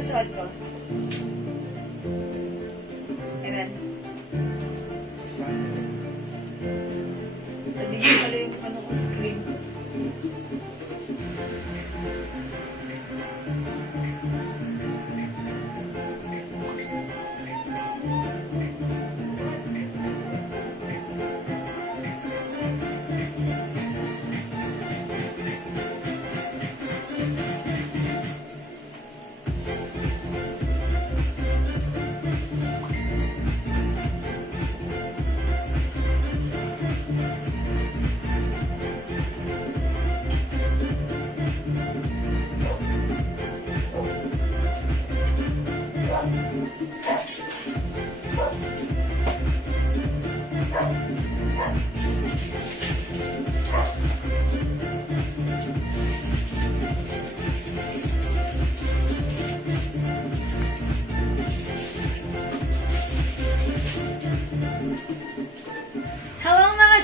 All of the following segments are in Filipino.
Ano suot ko? Ayan. Nagiging pala yung ano ko screen.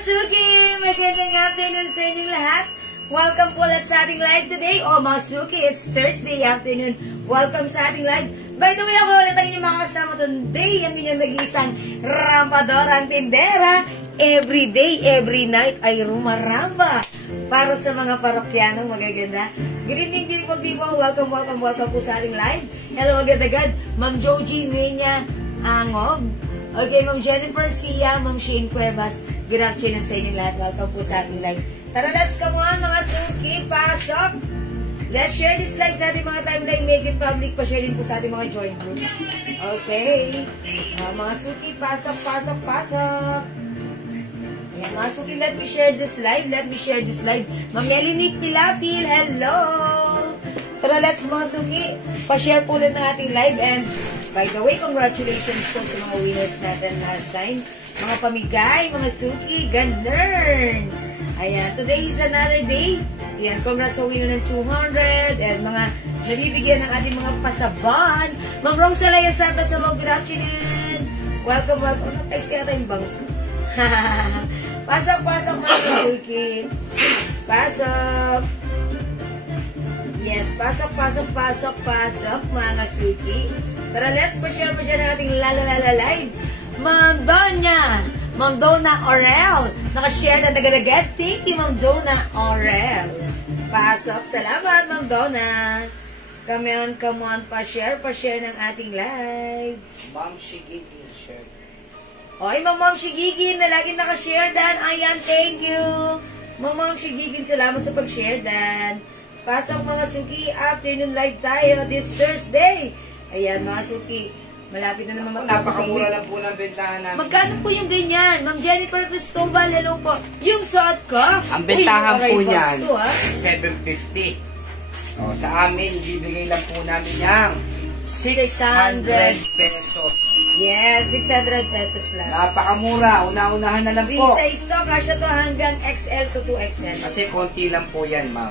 Suki! Magandang afternoon sa inyong lahat. Welcome po ulit sa ating live today. O mga Suki, it's Thursday afternoon. Welcome sa ating live. By the way, ako ulit ang inyong mga kasama today. Ang inyong nag-iisang rampadora ang tindera. Every day, every night ay rumaramba. Para sa mga parokyanong magaganda. Good evening, beautiful people. Welcome, welcome, welcome po sa ating live. Hello agad-agad. Ma'am Joji Nenya Angog. Okay, Ma'am Jennifer Sia, Ma'am Shane Cuevas. Good afternoon sa inyo lahat. Welcome po sa ating live. Tara, let's come on mga Suki. Pasok! Let's share this live sa ating mga timeline. Make it public. Pa-share din po sa ating mga join group. Okay. Mga Suki, pasok, pasok, pasok. Ayan, mga Suki, let me share this live. Let me share this live. Ma'am Yelinik Tilapil, hello! Tara, let's mga Suki. Pa-share po ulit ng ating live. And by the way, congratulations po sa mga winners natin last time. Mga pamigay, mga Suki, ganern! Ayan, today is another day. Ayan, congrats sa winner ng 200 and mga nabibigyan ng ating mga pasaban. Ma'am Rosalaya Santos, hello, good afternoon. Welcome, welcome. Text yata yung bangs ko. Pasok, pasok mga Suki. Pasok. Yes, pasok, pasok, pasok, pasok mga Suki. Tara, let's pa-share mo dyan ang ating lalalala live. Ma'am Donna Orel. Nakashare na nagadagat. Thank you, Ma'am Donna Orel. Pasok. Salamat, Ma'am Donna. Come on, pa-share ng ating live. Ma'am Shigigin, share. Oy, Ma'am Shigigin na lagi nakashare dan. Ayan, thank you. Ma'am Shigigin, salamat sa pag-share dan. Pasok mga Suki, afternoon live tayo this Thursday. Ayan, mga Suki. Malapit na naman matapos. Napakamura lang po ng bentahan namin. Magkano po yung ganyan? Ma'am Jennifer Cristobal, hello po. Yung suot ko? Ang bentahan po niyan, to, 750. O, sa amin, bibigay lang po namin yung 600 pesos. Yes, 600 pesos lang. Napakamura. Una-unahan na lang Free po. size to, kasya to hanggang XL to 2XL. Kasi konti lang po yan, ma'am.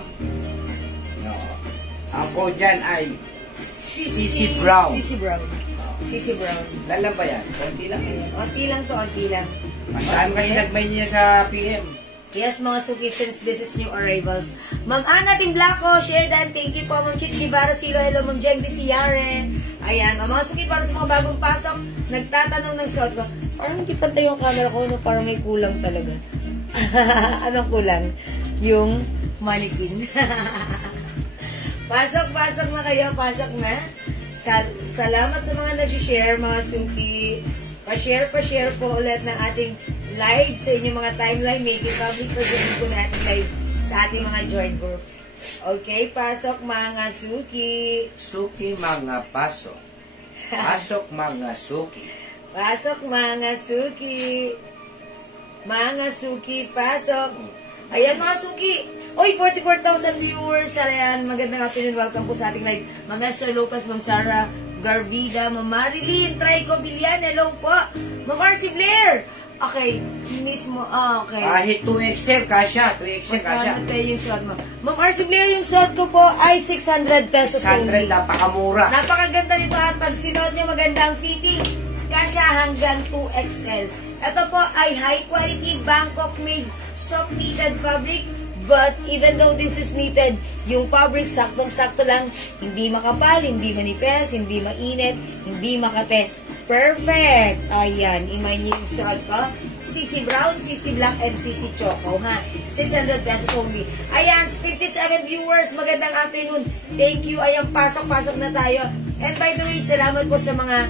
No. Ang code dyan ay CC Brown. CC Brown. CC Brown. Lalang ba yan? Konti lang yun. Onti lang to, onti lang. Masaan kasi nagmay niya sa PM? Yes, mga Suki, since this is new arrivals. Ma'am Ana Timblako, share dan. Thank you po. Ma'am Chit Gibara Silo, hello. Ma'am Jeng Disiare. Ayan, mga Suki, para sa mga bagong pasok, nagtatanong ng suot ko. Parang hindi pantay yung camera ko, no? Parang may kulang talaga. Anong kulang? Yung mannequin. Pasok, pasok na kayo. Pasok na. Salamat sa mga nag-share, mga Suki. Pa-share po ulit ng ating live sa inyong mga timeline. Make it public for po natin live sa ating mga join groups. Okay, pasok mga Suki. Suki mga pasok. Pasok mga Suki. Pasok mga Suki. Mga Suki, pasok. Ayan mga Suki. Oy, 44,000 viewers. Ayan, magandang afternoon. Welcome po sa ating live. Mga Sir Lucas, Ma'am Sarah Garvida, Ma'am Marilyn, Trico Villan, hello po. Ma'am Marcy Blair. Okay, mismo, okay. Kahit 2XL, kasya. 3XL, kasya. Magkano tayo yung suot mo? Ma'am Marcy Blair, yung suot ko po ay 600 pesos 600, only. napakamura. Napakaganda nito at pag sinuot nyo magandang fittings, kasya hanggang 2XL. Ito po ay high quality Bangkok made soft knitted fabric. But even though this is knitted, yung fabric saktong-sakto lang, hindi makapal, hindi manipes, hindi mainit, hindi makate. Perfect! Ayan, imay niyo yung suot ko. CC Brown, CC Black, and CC Choco, ha? 600 pesos only. Ayan, 57 viewers, magandang afternoon. Thank you. Ayan, pasok-pasok na tayo. And by the way, salamat po sa mga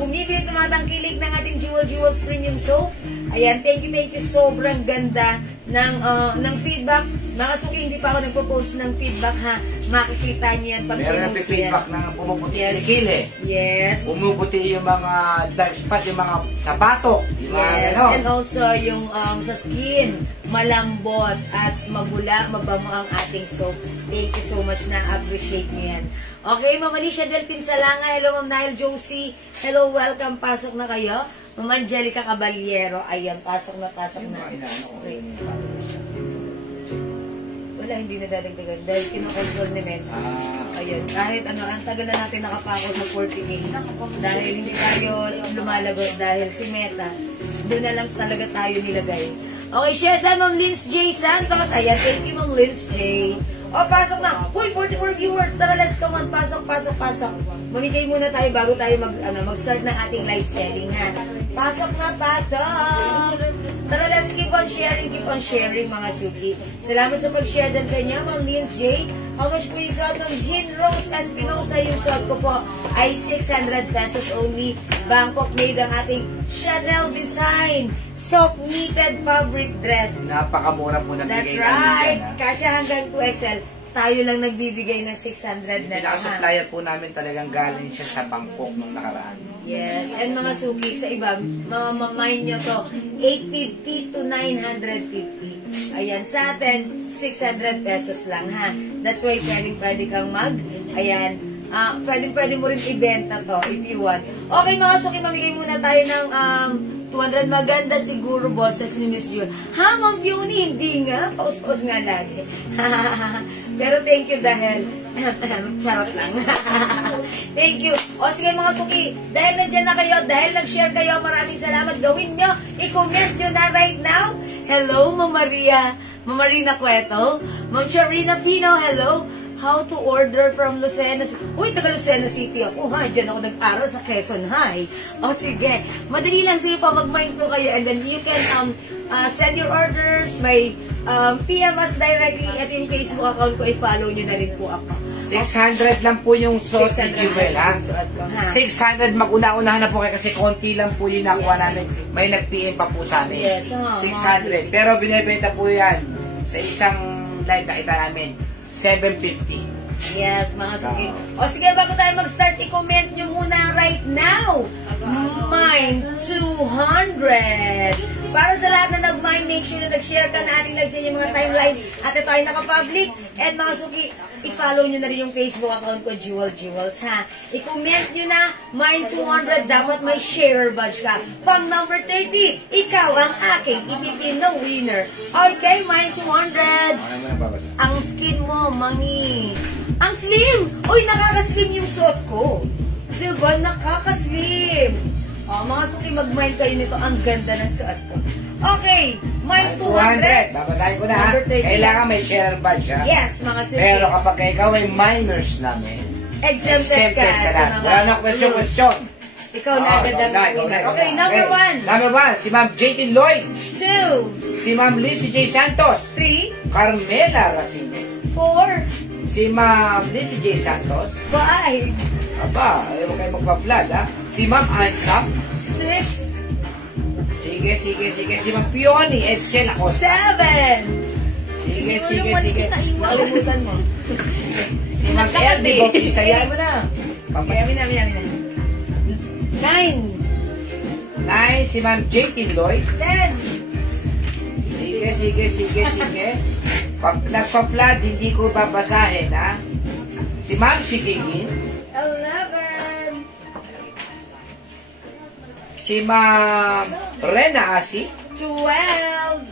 bumibili, tumatangkilik ng ating Jewels Premium Soap. Ayan, thank you. Sobrang ganda ng feedback. Mga suki, hindi pa ako nagpo-post ng feedback, ha? Makikita niyo yan pag meron na feedback na pumuputi yung kilikili. Yes. Pumuputi yung mga dark spot, yung mga sapato. Yung Yes, mga, and also yung sa skin, malambot at mabango ang ating soap. Thank you so much, na-appreciate niyo yan. Okay, Ma'am Alicia Delphine Salanga, hello Ma'am Nile Josie, hello, welcome, pasok na kayo. Ma'am Angelica Caballero, ayan, pasok na. Okay. Wala, hindi na dadagdagan dahil kinokontrol ni Men. Ayun, kahit ano, ang tagal na natin nakapako sa 40K dahil hindi tayo lumalagot dahil si Meta, doon na lang talaga tayo nilagay. Okay, share that Ma'am Linz J. Santos. Ayan, thank you Ma'am Linz J. O, pasok na. Uy, 44 viewers. Tara, let's come on. Pasok. Mamigay muna tayo bago tayo mag-start ng ating live selling, ha? Pasok na, pasok! Tara, let's keep on sharing, mga suki. Salamat sa pag-share din sa inyo, Ma'am Linz J. How much po yung suot ng Jean Rose Espinosa? Yung suot ko po ay 600 pesos only. Bangkok made ang ating Chanel design. Soft knitted fabric dress. Napakamura po na That's right. Kasya hanggang 2XL. Tayo lang nagbibigay ng 600 na lang. Pinaka-supplier po namin talagang galing siya sa Bangkok nung nakaraan. Yes. And mga suki sa iba, mamamain nyo to 850 to 950. Ayan. Sa atin, 600 pesos lang, ha. That's why pwede kang ayan. Pwede mo rin ibenta to if you want. Okay mga suki, mamigay muna tayo ng 200. Maganda siguro, boses ni Miss June. Ha, Ma'am Fioni? Hindi nga. Paus-paus nga lagi. Pero thank you dahil charot lang. Thank you. O sige mga suki, dahil nandiyan na kayo, dahil nag-share kayo, maraming salamat. Gawin nyo, i-comment nyo na right now. Hello, Ma'am Maria. Ma'am Marina Cueto. Ma'am Sharina Pino, hello. How to order from Lucena City. Uy, taga Lucena City ako. Ha, dyan ako nag-aral sa Quezon High. O, sige. Madali lang sa'yo pa. Mag-mind po kayo. And then you can send your orders. May PM us directly. Ito yung Facebook account ko. I-follow nyo na rin po ako. 600 lang po yung suot ni Jewel, ha? 600 mag-una-unahan na po kayo kasi konti lang po yung nakuha namin. May nag-PM pa po sa amin. Yes, 600. Pero binibenta po yan sa isang live nakita namin. 750. Yes, mga suki. O sige, bago tayo mag-start, i-comment nyo muna right now. Mine 200. Para sa lahat na nag-mine, make sure na nag-share ka na ating live sa inyong mga timeline. At ito ay naka-public. And mga suki, i-follow nyo na rin yung Facebook account ko, Jewels, ha? I-comment nyo na, mine 200, dapat may share badge ka. Pang number 30, ikaw ang aking ipipin na winner. Okay, mine 200. Ang skin mo, mangi. Ang slim! Uy, nakaka-slim yung suot ko. Diba? Nakaka-slim. O, mga suki, mag-mind kayo nito. Ang ganda ng suot ko. Okay, mine 200. Babasahin ko na, ha? Kailangan may share badge, ha? Yes, mga suki. Pero kapag ikaw ay minors namin, exempted ka sa mga... Wala na question. Ikaw na agad ang winner. Okay, number 1. Number 1, si Ma'am JT Lloyd. 2. Si Ma'am Lizzie J. Santos. 3. Carmela Racines. 4. Si Ma'am Lizzie J. Santos. 5. Aba, ayaw mo kayo magpa-flood, ha? Si Ma'am Ansap. 6. Sige. Si Ma'am Pioni Edsel ako. 7. Sige. Nakalimutan mo. Si Ma'am LD Bautista, yan mo na. Yamin na. 9. 9, si Ma'am JT Lloyd. 10. Sige. Pag nagpa-flood, hindi ko babasahin, ha? Si Ma'am Sigigin. 11. Si Ma'am Rena Asi. 12.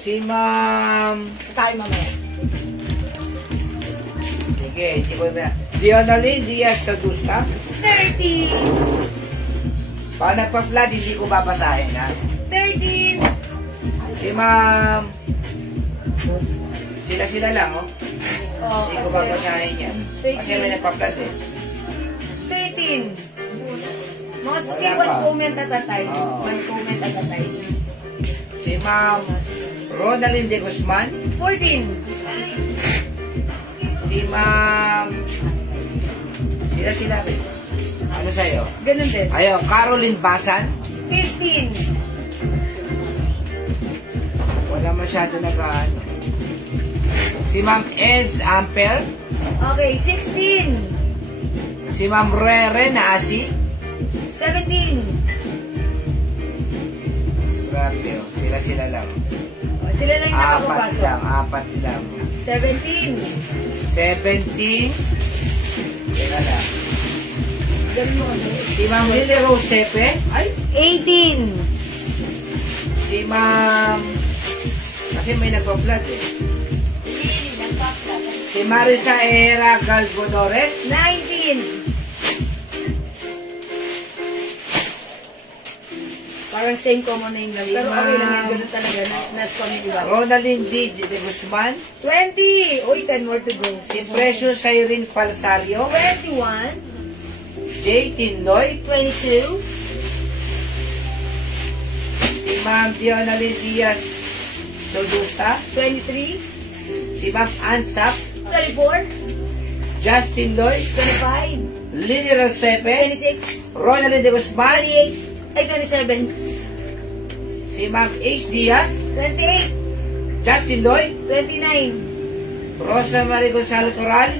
Si Ma'am... Tayo mamaya. Sige, hindi ko na. Leonaline Diaz Sadusta. 30. Pag nagpa-flood, hindi ko babasahin, ha? 13. Si Ma'am Sila lang, oh. Oh, Hindi ko babasahin yan. Kasi may nagpa-flat eh. 13. Mga suki, one comment at a time. One comment at a time. Si Ma'am Ronaldin de Guzman. 14. Si Ma'am... Sila rin. Ano sa'yo? Ganun din. Ayun, Caroline Basan. 15. Wala masyado nag-ano. Si Ma'am Eds Amper. Okay, 16. Si Ma'am Rere na Asi. 17. Grabe, oh. Sila lang. Oh, sila lang yung nakakapasok. Apat lang. 17. 17. Sila lang. Ganun mo kasi. Si Ma'am Lily Rose Sepe. Ay. 18. Si Ma'am... Kasi may nagpa-vlog eh. Si Marisa Ehera Galgodores. 19. Parang same common name lang. Pero okay lang yan. Ganun talaga. Nas kami iba. Ronaldin D. de Guzman. 20. Uy, 10 more to go. Si Precious Irene Falsario. 21. J. Tinloy. 22. Si Ma'am Dionalyn Diaz Sodusta. 23. Si Ma'am Ansap. 24. Justin Loy. 25. Lily Rosepe. 26. Ronaldin de Guzman. 28. Ay, 27. Si Ma'am H. Diaz. 28. Justin Loy. 29. Rosa Marie Gonzalo Coral.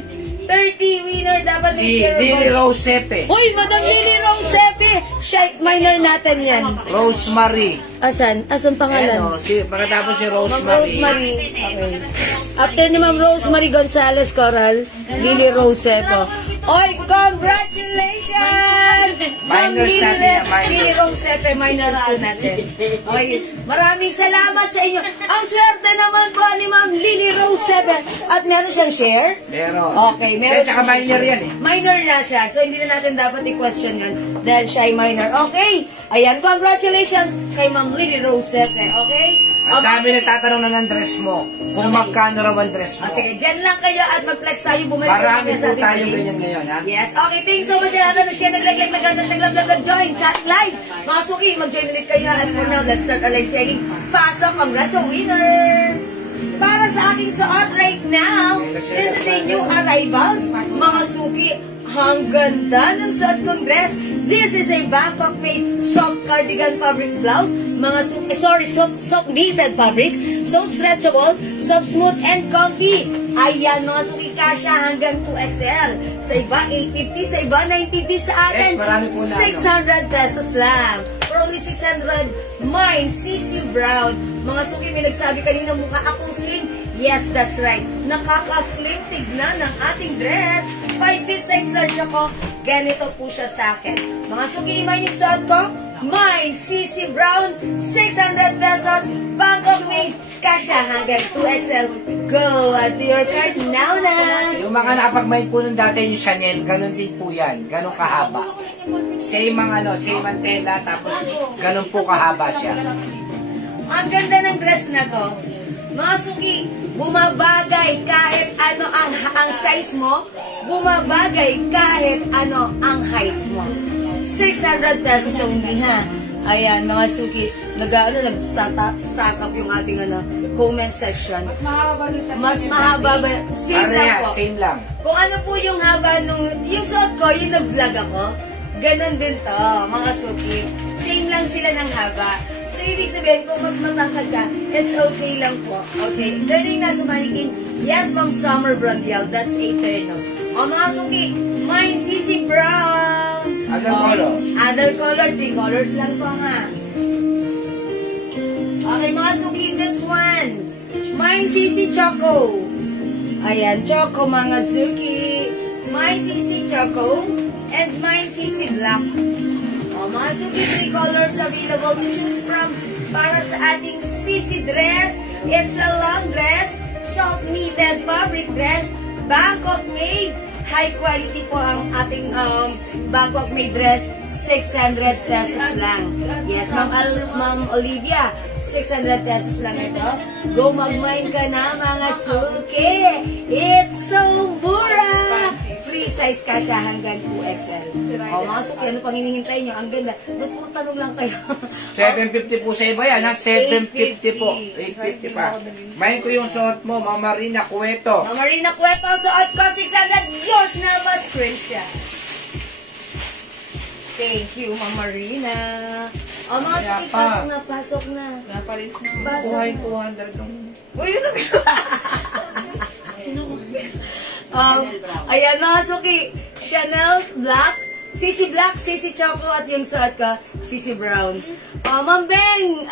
30. Winner dapat may Si share. Lily Rose Sepe. Uy, Madam Lily Rose Sepe. Minor natin yan. Rosemary. Asan? Asan pangalan? Ano, pagkatapos si Ma'am Rosemary. Rosemary. Okay. After ni Ma'am Rosemary Gonzalez Coral, Lily Rose Sepe. Oy, congratulations! Ma'am Minors natin yan, minors. Lily Rose Sepe, minor po natin. Okay, maraming salamat sa inyo. Ang swerte naman po ni Ma'am Lily Rose Sepe. At meron siyang share? Meron. Okay, meron. Tsaka minor yan eh. Minor na siya. So, hindi na natin dapat i-question yun dahil siya ay minor. Okay. Ayan, congratulations kay Ma'am Lily Rose Sepe. Okay? Ang dami nagtatanong na ng dress mo. Kung magkano raw ang dress mo. Sige, dyan lang kayo at mag-flex tayo. Bumalik Marami kayo sa po ating tayo page. ganyan ngayon, ha? Yes. Okay, thanks so much. Share, nag-like, nag-join, chat live. Mga suki, mag-join ulit kayo. And for now, let's start our live selling. Pasok, congrats sa winner! Para sa aking suot right now, this is a new arrivals. Mga suki, ang ganda ng suot kong dress. This is a Bangkok made soft cardigan fabric blouse. Mga suki, soft knitted fabric. So stretchable, soft, smooth, and comfy. Ayan, mga suki, kasya hanggang 2XL. Sa iba, 850. Sa iba, 950. Sa atin, Yes, marami po na, 600 pesos lang. For only 600, mine, CC Brown. Mga suki, may nagsabi kanina mukha akong slim. Yes, that's right. Nakaka-slim tignan ng ating dress. 5 feet size large ako. Ganito po siya sa akin. Mga suki, iman yung suot ko. Mine, CC Brown, 600 pesos. Bangkok made. Kasha hanggang 2XL. Go to your cart now na. Yung mga nakapag-mind po nung dati yung Chanel, ganun din po yan. Ganun kahaba. Same ang tela, tapos ganun po kahaba siya. Ang ganda ng dress na to. Mga suki, bumabagay kahit ano ang size mo, bumabagay kahit ano ang height mo. 600 pesos only, ha? Ayan, mga suki, nag-stack up yung ating comment section. Mas mahaba ba? Same lang po. Same lang. Kung ano po yung haba yung suot ko, yung nag-vlog ako, ganon din to, mga suki. Same lang sila ng haba. So, ibig sabihin, kung mas matangkad ka, it's okay lang po. Okay. Third yung nasa mannequin, yes, Ma'am Summer Brondial, that's a terno. O, mga suki, mine CC Brown. Other color? Other color, 3 colors lang po nga. Okay, mga suki, this one. Mine CC Choco. Ayan, Choco, mga suki. Mine CC Choco. And mine CC Black. Mga suki, 3 colors available to choose from para sa ating CC dress. It's a long dress, soft knitted fabric dress, Bangkok made. High quality po ang ating Bangkok made dress, 600 pesos lang. Yes, Ma'am Olivia, 600 pesos lang ito. Go mag-mine ka na mga suki. It's so mura. Free size kasha hanggang 2XL. O mga suki, ano pang hinihintay nyo? Ang ganda. Ba't puro tanong lang kayo? 750 po sa iba yan, ha? 750 po. 850 pa. Main ko yung suot mo, Mama Rina Cueto. Mama Rina Cueto, suot ko 600. Yours na ba, screenshot? Thank you, Mama Rina. O mga suki, pasok na, pasok na. Napalis na. Pasok Kuhain na. 200 nung... Uy, yun ang ayan mga suki, Chanel Black, Sissy Black, Sissy Choco at yung suot ko, Sissy Brown. Ma'am Beng,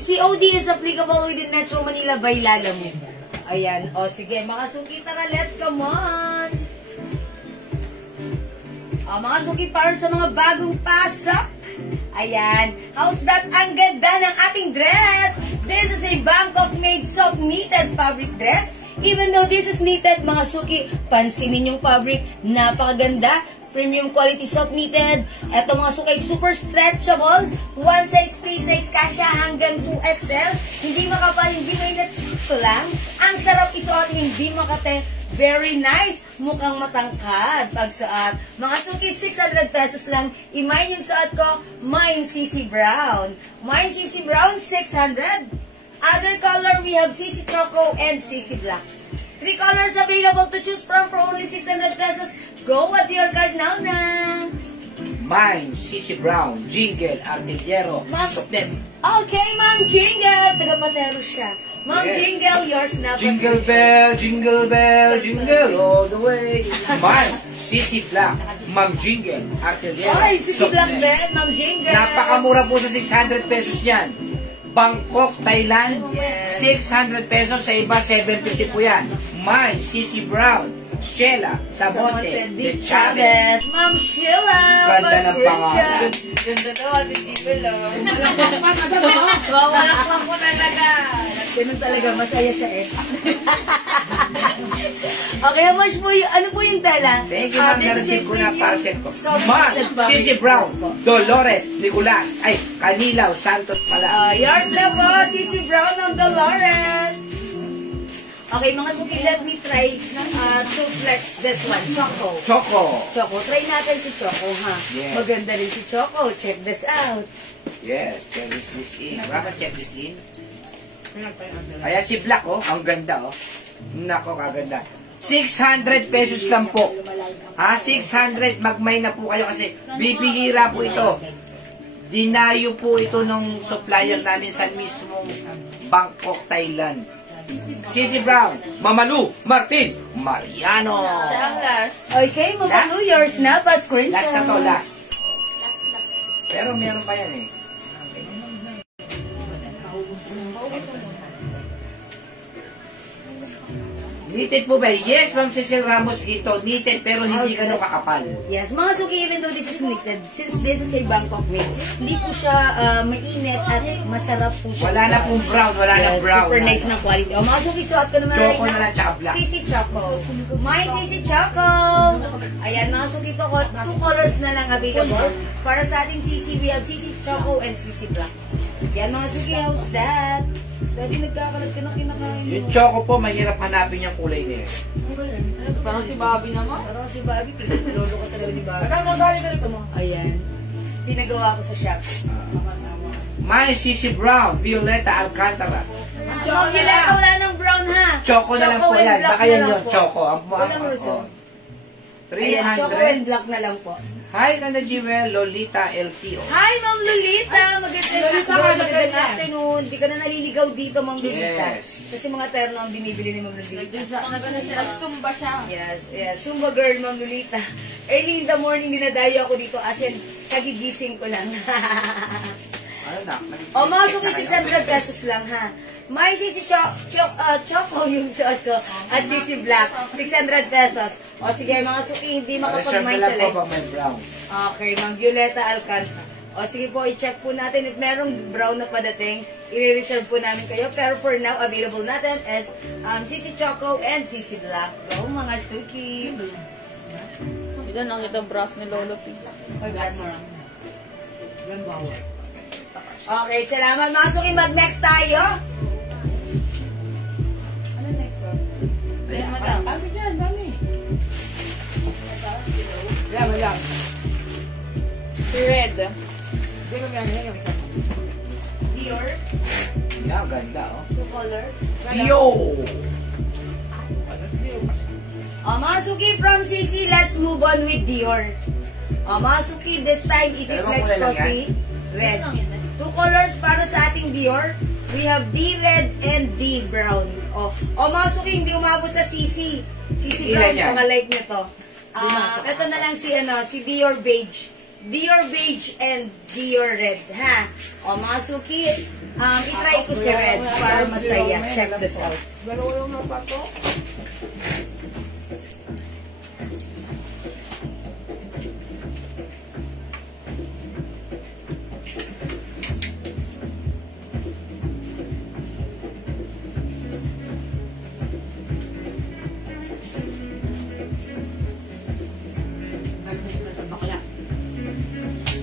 COD is applicable within Metro Manila by Lalamove. Ayan, o sige, mga suki, tara, let's come on. Mga suki, para sa mga bagong pasok. Ayan, how's that? Ang ganda ng ating dress. This is a Bangkok-made soft knitted fabric dress. Even though this is knitted, mga suki, pansinin yung fabric, napakaganda. Premium quality soft knitted. Ito mga suki, super stretchable. One size, free size kasha hanggang 2XL. Hindi makapal, hindi mainit. Ito lang. Ang sarap isuot, hindi makate. Very nice. Mukhang matangkad pag suot. Mga suki, 600 pesos lang. I-mine yung suot ko. Mine CC Brown. Mine CC Brown, 600. Other color, we have CC Choco and CC Black. 3 colors available to choose from for only 600 pesos. Go with your card now na. Mine, Sissy Brown, Jingle, Artillero, Sopnet. Okay, Ma'am Jingle. Taga-Patero siya. Ma'am Jingle, yours na. Jingle bell, jingle all the way. Mine, Sissy Black, Ma'am Jingle, Artillero, Ay, CC Black Sopnet. Ben, Ma'am Jingle. Napakamura po sa 600 pesos yan. Bangkok, Thailand, 600 pesos. Sa iba, 750 po yan. Mine, Sissy Brown, Sheila, Samonte, De Chavez. Ma'am Sheila. Ganda ng pangalan. Ganda daw, Ate Jibel, oh. Mawalak lang po talaga. Ganun talaga, masaya siya eh. Okay, Mosh po, ano po yung tala? Thank you, ma'am. Nareceive ko na parcel ko. Ma'am, Sissy Brown, Dolores, Nicolas, ay, Canilaw, Santos pala. Yours na po, Sissy Brown ng Dolores. Okay, mga suki, let me try to flex this one. Choco. Choco. Try natin si Choco, ha? Yes. Maganda rin si Choco. Check this out. Yes, check this in. Raka, check this in. Ayan si Black, oh. Ang ganda, oh. Nako, kaganda. 600 pesos lang po. 600. Magmay na po kayo kasi bibihira po ito. Dinayo po ito ng supplier namin sa mismong Bangkok, Thailand. Sissy Brown, Mamalu, Martin, Mariano. Siya ang last. Okay, Mamalu, yours na. Pa-screenshot. Last na to, last. Pero meron pa yan eh. Knitted po ba? Yes, Ma'am Cecil Ramos, ito knitted pero hindi ganun kakapal. Yes, mga suki, even though this is knitted, since this is a Bangkok made, hindi po siya mainit at masarap po siya. Wala na pong brown, wala na brown. Super nice na quality. O mga suki, suot ko naman Choco na lang, tsaka black. Sissy Choco. My Sissy Choco. Ayan, mga suki, to, 2 colors na lang available. Para sa ating Sissy, we have Sissy Choco and Sissy Black. Yan mga suki, how's that? Dati nagkakalat ka na kinakain mo. Yung Choco po, mahirap hanapin yung kulay niya. Parang si Bobby naman. Parang si Bobby, lolo ka talaga ni Bobby. Ayan. Pinagawa ko sa shop. My Sissy Brown, Violeta Alcantara. Ma'am Violeta, wala ng brown ha. Choco na lang po and yan. black Baka na yan lang yun, po. Choco. Walang reason. 300. Ayan, Choco and black na lang po. Hi, Nanda Jewel, Lolita LTO. Hi, Ma'am Lolita! Magandang afternoon. Hindi ka na naliligaw dito, Ma'am Lolita. Yes. Kasi mga terno ang binibili ni Ma'am Lolita. Nag-zumba siya. Yes. Zumba girl, Ma'am Lolita. Early in the morning, dinadayo ako dito as in, kagigising ko lang. Ano na? O, mga suki, 600 pesos lang, ha? May Sissy Choco yung suot ko at Sissy Black, 600 pesos. O, sige, mga suki, hindi Reserve makapag-mind na sa lang po pag may brown. Okay, Ma'am Violeta Alcantara. O sige po, i-check po natin if merong brown na padating, i-reserve po namin kayo. Pero for now, available natin is Sissy Choco and Sissy Black. Go, mga suki! Ito nakita brass ni Lolo P. Ay, basta. Okay, salamat. Mga suki, mag-next tayo. Ano next ko? Ayan, madam. Dami dyan, dami. Yan. Si Red. Dior. Yan, ganda, oh. 2 colors. Dio! Mga suki, from CC, let's move on with Dior. Mga suki, this time, i-flex Pero ko kulay lang si Red. 2 colors para sa ating Dior. We have D red and D brown. Mga suki, hindi umabot sa CC. CC brown, Ilan yan? pangalike nyo to. Ito na lang si Dior beige. Dior beige and Dior red, ha? Mga suki, itry ko si red para masaya. Check this out.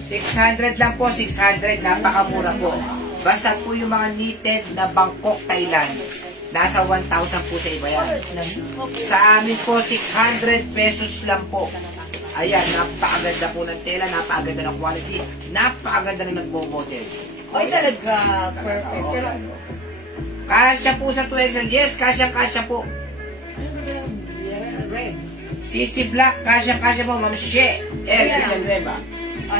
$600 lang po, 600. Napakamura po. Basta po yung mga knitted na Bangkok, Thailand. Nasa 1,000 po sa iba yan. Sa amin po, 600 pesos lang po. Ayan, napakaganda po ng tela, napakaganda ng quality, napakaganda ng nagbo-model. Ay, talaga. Perfect. Pero, Kasya po sa 2XL. Yes, kasya po. CC Black, kasya po, Ma'am She. Villanueva.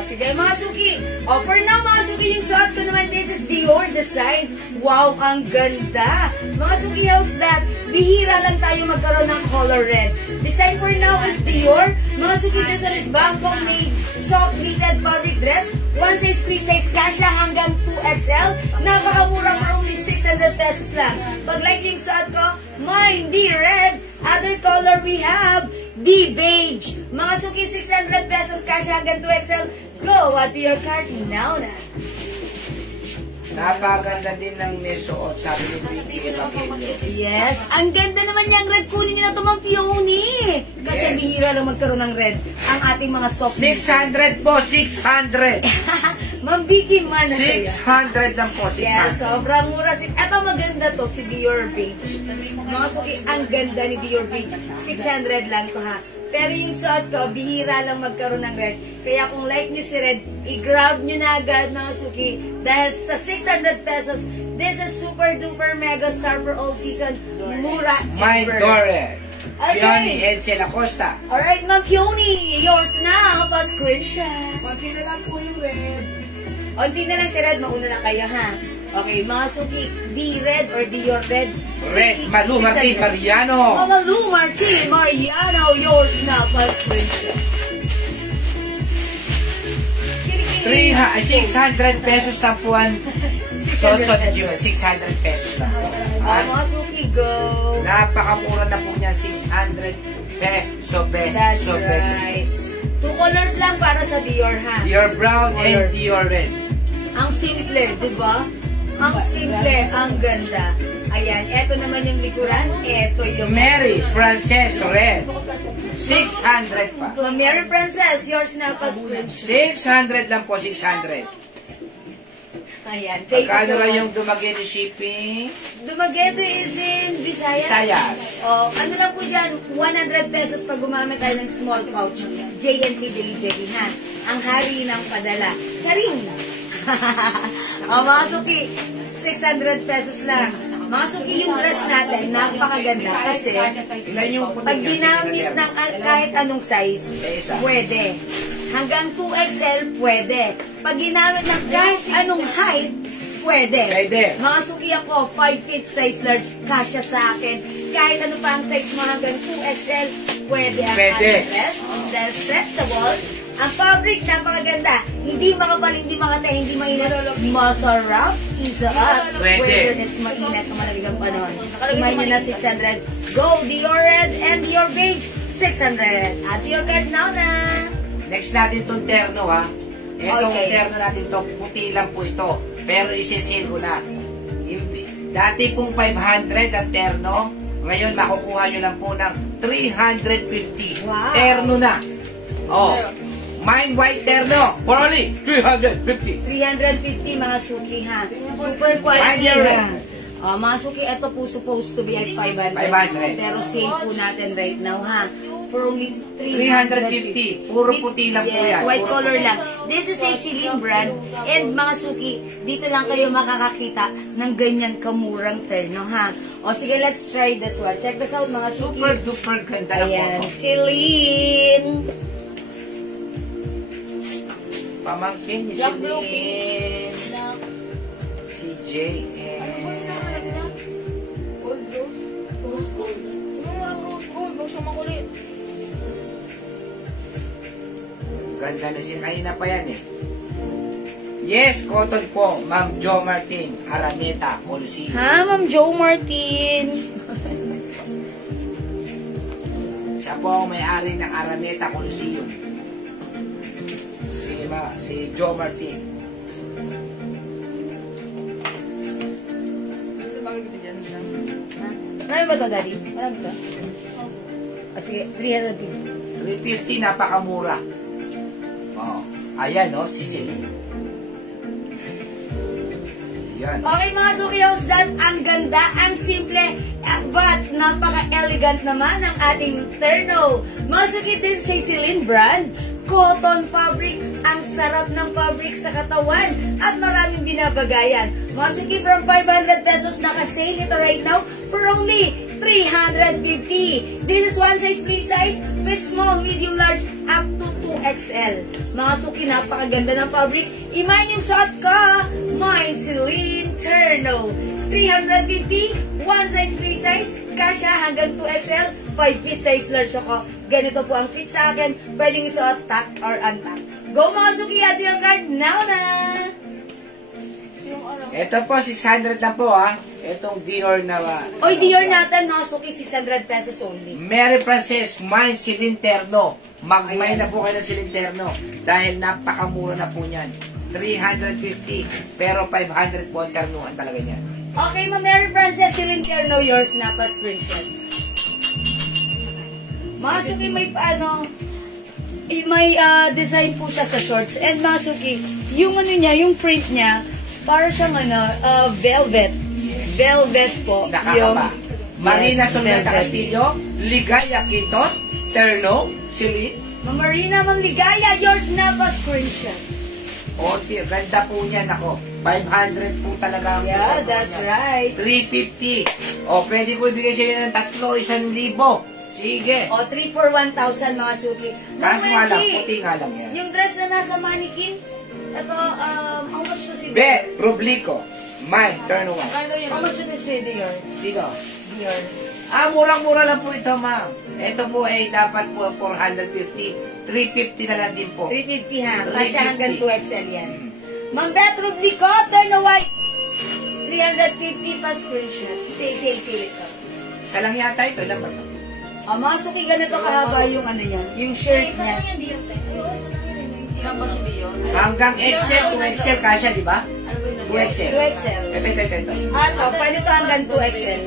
sige, mga suki. For now, mga suki, yung suot ko naman, this is Dior design. Wow, ang ganda. Mga suki, how's that? Bihira lang tayo magkaroon ng color red. Design for now is Dior. Mga suki, this one is Bangkok made soft pleated fabric dress. One size, free size, kasya hanggang 2XL. Napakamura for only 600 pesos lang. Pag like yung suot ko, mine, D red. Other color we have D beige. Mga suki, 600 pesos kasya hanggang 2XL. Go at your cart now na. Napakaganda din ng may suot, sabi ni Vicky Evangelio. Yes, ang ganda naman niyang red. Kunin niyo na ito, Ma'am Fioni. Kasi Yes. bihira lang magkaroon ng red. Ang ating mga soft. 600 po, 600. Ma'am Vicky man na sa'yo. 600 lang po, 600. Yes, sobrang mura. Ito maganda to, si Dior Beige. Mga suki, ang ganda ni Dior Beige. 600 lang to, ha. Pero yung suot ko, bihira lang magkaroon ng red. Kaya kung like nyo si red, i-grab nyo na agad, mga suki. Dahil sa 600 pesos, this is super duper mega star for all season. Mura My ever. Dore. Okay. Fioni Edsel Acosta. Alright, Ma'am Fioni, yours now. Pa-screenshot. Konti na lang po yung red. Onti na lang si red, mauna na kayo, ha? Okay, mga suki, D-red or Dior red? Red, Malu Martin Mariano. Mama Lou Martin Mariano, yours now. Pa-screenshot. 600 pesos lang po ang suot yung 600 pesos lang po. Mga suki, go. Napakamura na po niya, 600 pesos. That's right. 2 colors lang para sa Dior, ha? Dior brown and Colors. Dior red. Ang simple, di ba? Ang simple, ang ganda. Ayan, eto naman yung likuran. Eto yung... Mary Frances red. 600 pa. Mary Princess, yours na pa-screenshot. 600 lang po, 600. Ayan, thank you Pagkano so lang much. yung dumagay ni shipping? Dumaguete is in Visayas. Visayas. Ano lang po dyan, 100 pesos pag gumamit tayo ng small pouch. JNT Delivery, ha? Ang hari ng padala. Charing! Mga suki, 600 pesos lang. Mga suki, yung dress natin, napakaganda kasi Ilan yung puti pag niya? ginamit ng kahit anong size, pwede. Hanggang 2XL, pwede. Pag ginamit ng kahit anong height, pwede. Pwede. Mga suki ako, 5 feet size large, kasya sa akin. Kahit ano pa ang size mo hanggang 2XL, pwede ang Pwede. ating dress. Dahil stretchable. Ang fabric, napakaganda. Hindi makapal, hindi makatay, hindi mainit. Masarap. Easy up. Pwede. Whether it's mainit o malalig ang panahon. Iman nyo na 600. Go, Dior Red and Dior Beige. 600. At your card now na. Next natin itong terno, ha? Itong Okay. terno natin to, puti lang po ito. Pero isisil ko na. Dati pong 500 ang terno. Ngayon, makukuha nyo lang po ng 350. Wow. Terno na. Oh. Mine white terno. For only 350. 350 mga suki ha. Super quality Fine, ha. Mga suki, ito po supposed to be at 500. 500. Pero sale po natin right now ha. For only 350. Puro puti lang po yes, yan. white color lang. This is a Celine brand. And mga suki, dito lang kayo makakakita ng ganyan kamurang terno ha. O sige, let's try this one. Check this out mga suki. Super duper ganda lang po. Ayan, Celine. Pamangkin ni Jack Blue Celine. Black. Si JN. Gold rose. Rose gold. Walang rose gold. Huwag siya makulit. Ganda na siya. Kanina pa yan eh. Yes, cotton po. Ma'am Jo Martin. Araneta. Coliseum. Ha, Ma'am Jo Martin. Siya po ang may-ari ng Araneta Coliseum. Si Jo Martin. Ano ba ito, Daddy? Ano ba ito? Sige, 350. 350, napakamura. Oh, ayan oh, si Celine. Yan. Okay mga sukiyos, dan ang ganda, ang simple, but napaka-elegant naman ang ating terno. Mga suki din sa Celine brand, cotton fabric, ang sarap ng fabric sa katawan at maraming binabagayan. Mga suki, from 500 pesos naka-sale ito right now for only 350. This is one size, free size, fit small, medium, large, up to 2XL. Mga suki, napakaganda ng fabric. Imayin yung suot ka. Mine Celine Terno. 350, one size, free size, kasya hanggang 2XL, 5 feet size large ako. Ganito po ang fit sa akin. Pwedeng isuot tuck or untuck. Go mga suki, add your card now na! Ito po, 600 lang po ha. Itong Dior na... Oy, Dior natin, mga suki, 600 pesos only. Mary Frances, Mine Celine Terno. Magmay na po kayo ng Celine Terno. Dahil napakamura na po niyan. 350. Pero 500 po ang ternuhan talaga niyan. Okay, Ma Mary Frances, Celine Terno, yours na pa screenshot. Mga suki, may paano... may design po siya sa shorts. And mga suki, yung ano niya, yung print niya, para siyang velvet. Velvet po. Nakakaba. Marina Yes, Soledad velvet. Castillo, Ligaya Quitos, Terno, Celine. Ma'am Marina, Ma'am Ligaya, yours na pa screenshot. O, ganda po niyan ako. 500 po talaga. ang Yeah, terno that's niyan. right. 350. O, pwede ko ibigay sa inyo ng 1,000. Sige. O, 3 for 1,000 mga suki. Ma'am Kaso nga lang, Merchi, puti nga lang yan. yung dress na nasa mannequin, ito, how much na si Be, Rublico. Mine, Terno 1. How much na si Dior? Sino? Dior. Murang-mura lang po ito, ma'am. Ito po ay dapat po 450. 350 na lang din po. 350 ha. Kasya 350. hanggang 2XL yan. Ma'am Beth Rublico, turn na white. 350 pa screenshot. Sale ito. Isa lang yata ito. Ilan ba ito? Mga suki, ganito kahaba yung ano niya, yung shirt niya. Hanggang XL, 2XL kasya, di ba? 2XL. 2XL. Ito. Pwede ito hanggang 2XL.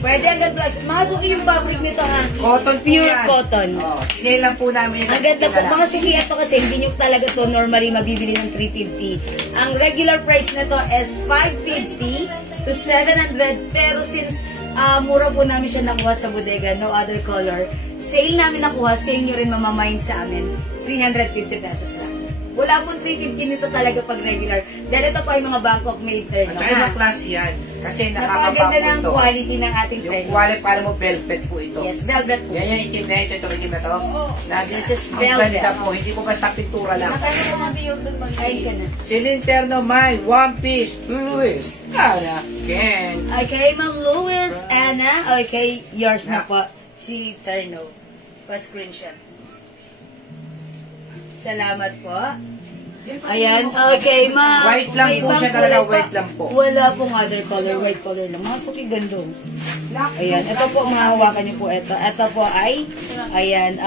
Pwede hanggang 2XL. Mga suki, yung fabric nito ha. Cotton po Pure yan. cotton. Oh, hinay lang po namin. Ang ganda po. Mga suki, ito kasi hindi nyo talaga to normally mabibili ng 350. Ang regular price nito is 550 to 700. Pero since mura po namin siya nakuha sa bodega, no other color, sale namin nakuha, sale nyo rin mamamayin sa amin. 350 pesos lang. Wala pong 350 nito talaga pag regular. Dahil ito po ay mga Bangkok made turn. At saka ibang klase yan. Kasi Napakaganda nakakapako ng ito. quality ng ating Yung turn. quality para mo velvet po ito. Yes, velvet po. Yan yung itim na ito. Itong itim na to. This is Ang velvet. ganda po. Hindi po basta pintura lang. Ayun ka na. Celine Terno, my one piece. Louis. Ana. Ken. Okay, Ma'am Louis, Anna. Okay, yours na po. Si Terno. Pa-screenshot. Salamat po. Ayan, okay, ma'am. White lang May po siya bang talaga, kulay pa? white lang po. Wala pong other color, white color lang. Mga suki gando. Ayan, ito po, mahawakan niyo po ito. Ito po ay, ayan,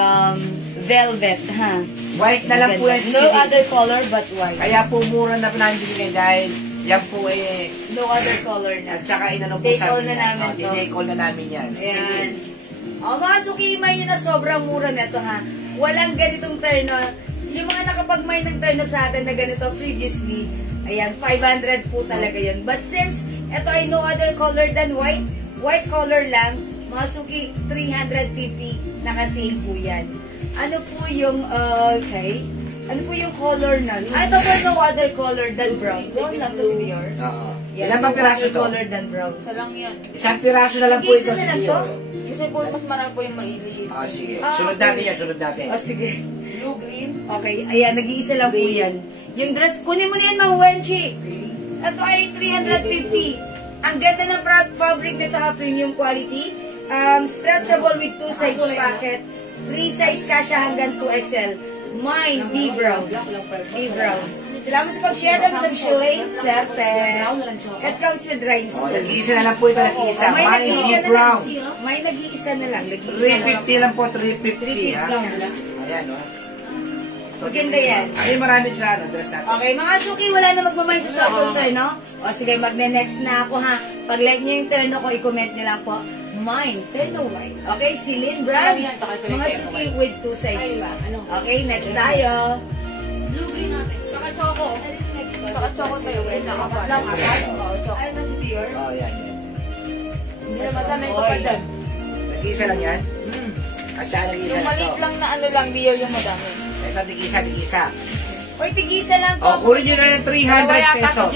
velvet, ha? White na lang po yan si No Celine. other color but white. Kaya po mura na po namin binigay dahil yan po eh. No other color na. At saka inano po Take sa all amin na yan. namin to. Tinake all na namin yan. Ayan. Celine. Mga suki, may na sobrang mura na ito, ha? Walang ganitong terno. Yung mga kapag may nag-turn na sa atin na ganito previously, ayan, 500 po talaga yun. But since ito ay no other color than white, white color lang, mga suki, 350, naka-sale po yan. Ano po yung, okay, ano po yung color na? Ito po no other color than brown. Brown lang to si Dior. Oo. Yan, Ilan bang piraso to? color than brown. Isa lang yan. Isang piraso na lang po Isa ito na sa lang Dio. to? Kasi po, mas marami po yung maliliit. Ah, sige. Sunod natin yan, sunod natin. O, sige. Blue, green. Okay, ayan, nag-iisa lang po yan. Yung dress, kunin mo na yan, Ma'am Wenchi. Ito ay 350. Ang ganda ng fabric nito ha, premium quality. Stretchable with 2 size pocket. 3 size kasha hanggang 2XL. Mine, D-Brown. D-Brown. Salamat sa pag-share ng ng Shilane Sepe. It comes with rhinestone. Nag-iisa na lang po ito, nag-iisa. May Mine nag-iisa na D-Brown. lang. May nag-iisa na lang. Nag-iisa 350 lang po, 350 ha. 350 Ayan, no? Maganda yan. Ay, marami sa ano, dress natin. Okay, mga suki, wala na magmamay sa second turn, no? O sige, magne-next na ako, ha? Pag like nyo yung turn ako, i-comment nyo lang po. Mine, turn to white. Okay, Celine Brand. Mga suki with 2 sides pa. Okay, next tayo. Blue, green natin. Saka choco. Saka choco tayo. Wait, nakapal. Ay, ito si Dior. Oh, yan. Hindi naman dami ko pa dyan. Nag-iisa lang yan? At saka nag-iisa Yung lang maliit to. lang na ano lang, Dio yung madami. Ito, nag-iisa. Uy, tigisa lang to. O, kunin nyo na yung 300 pesos.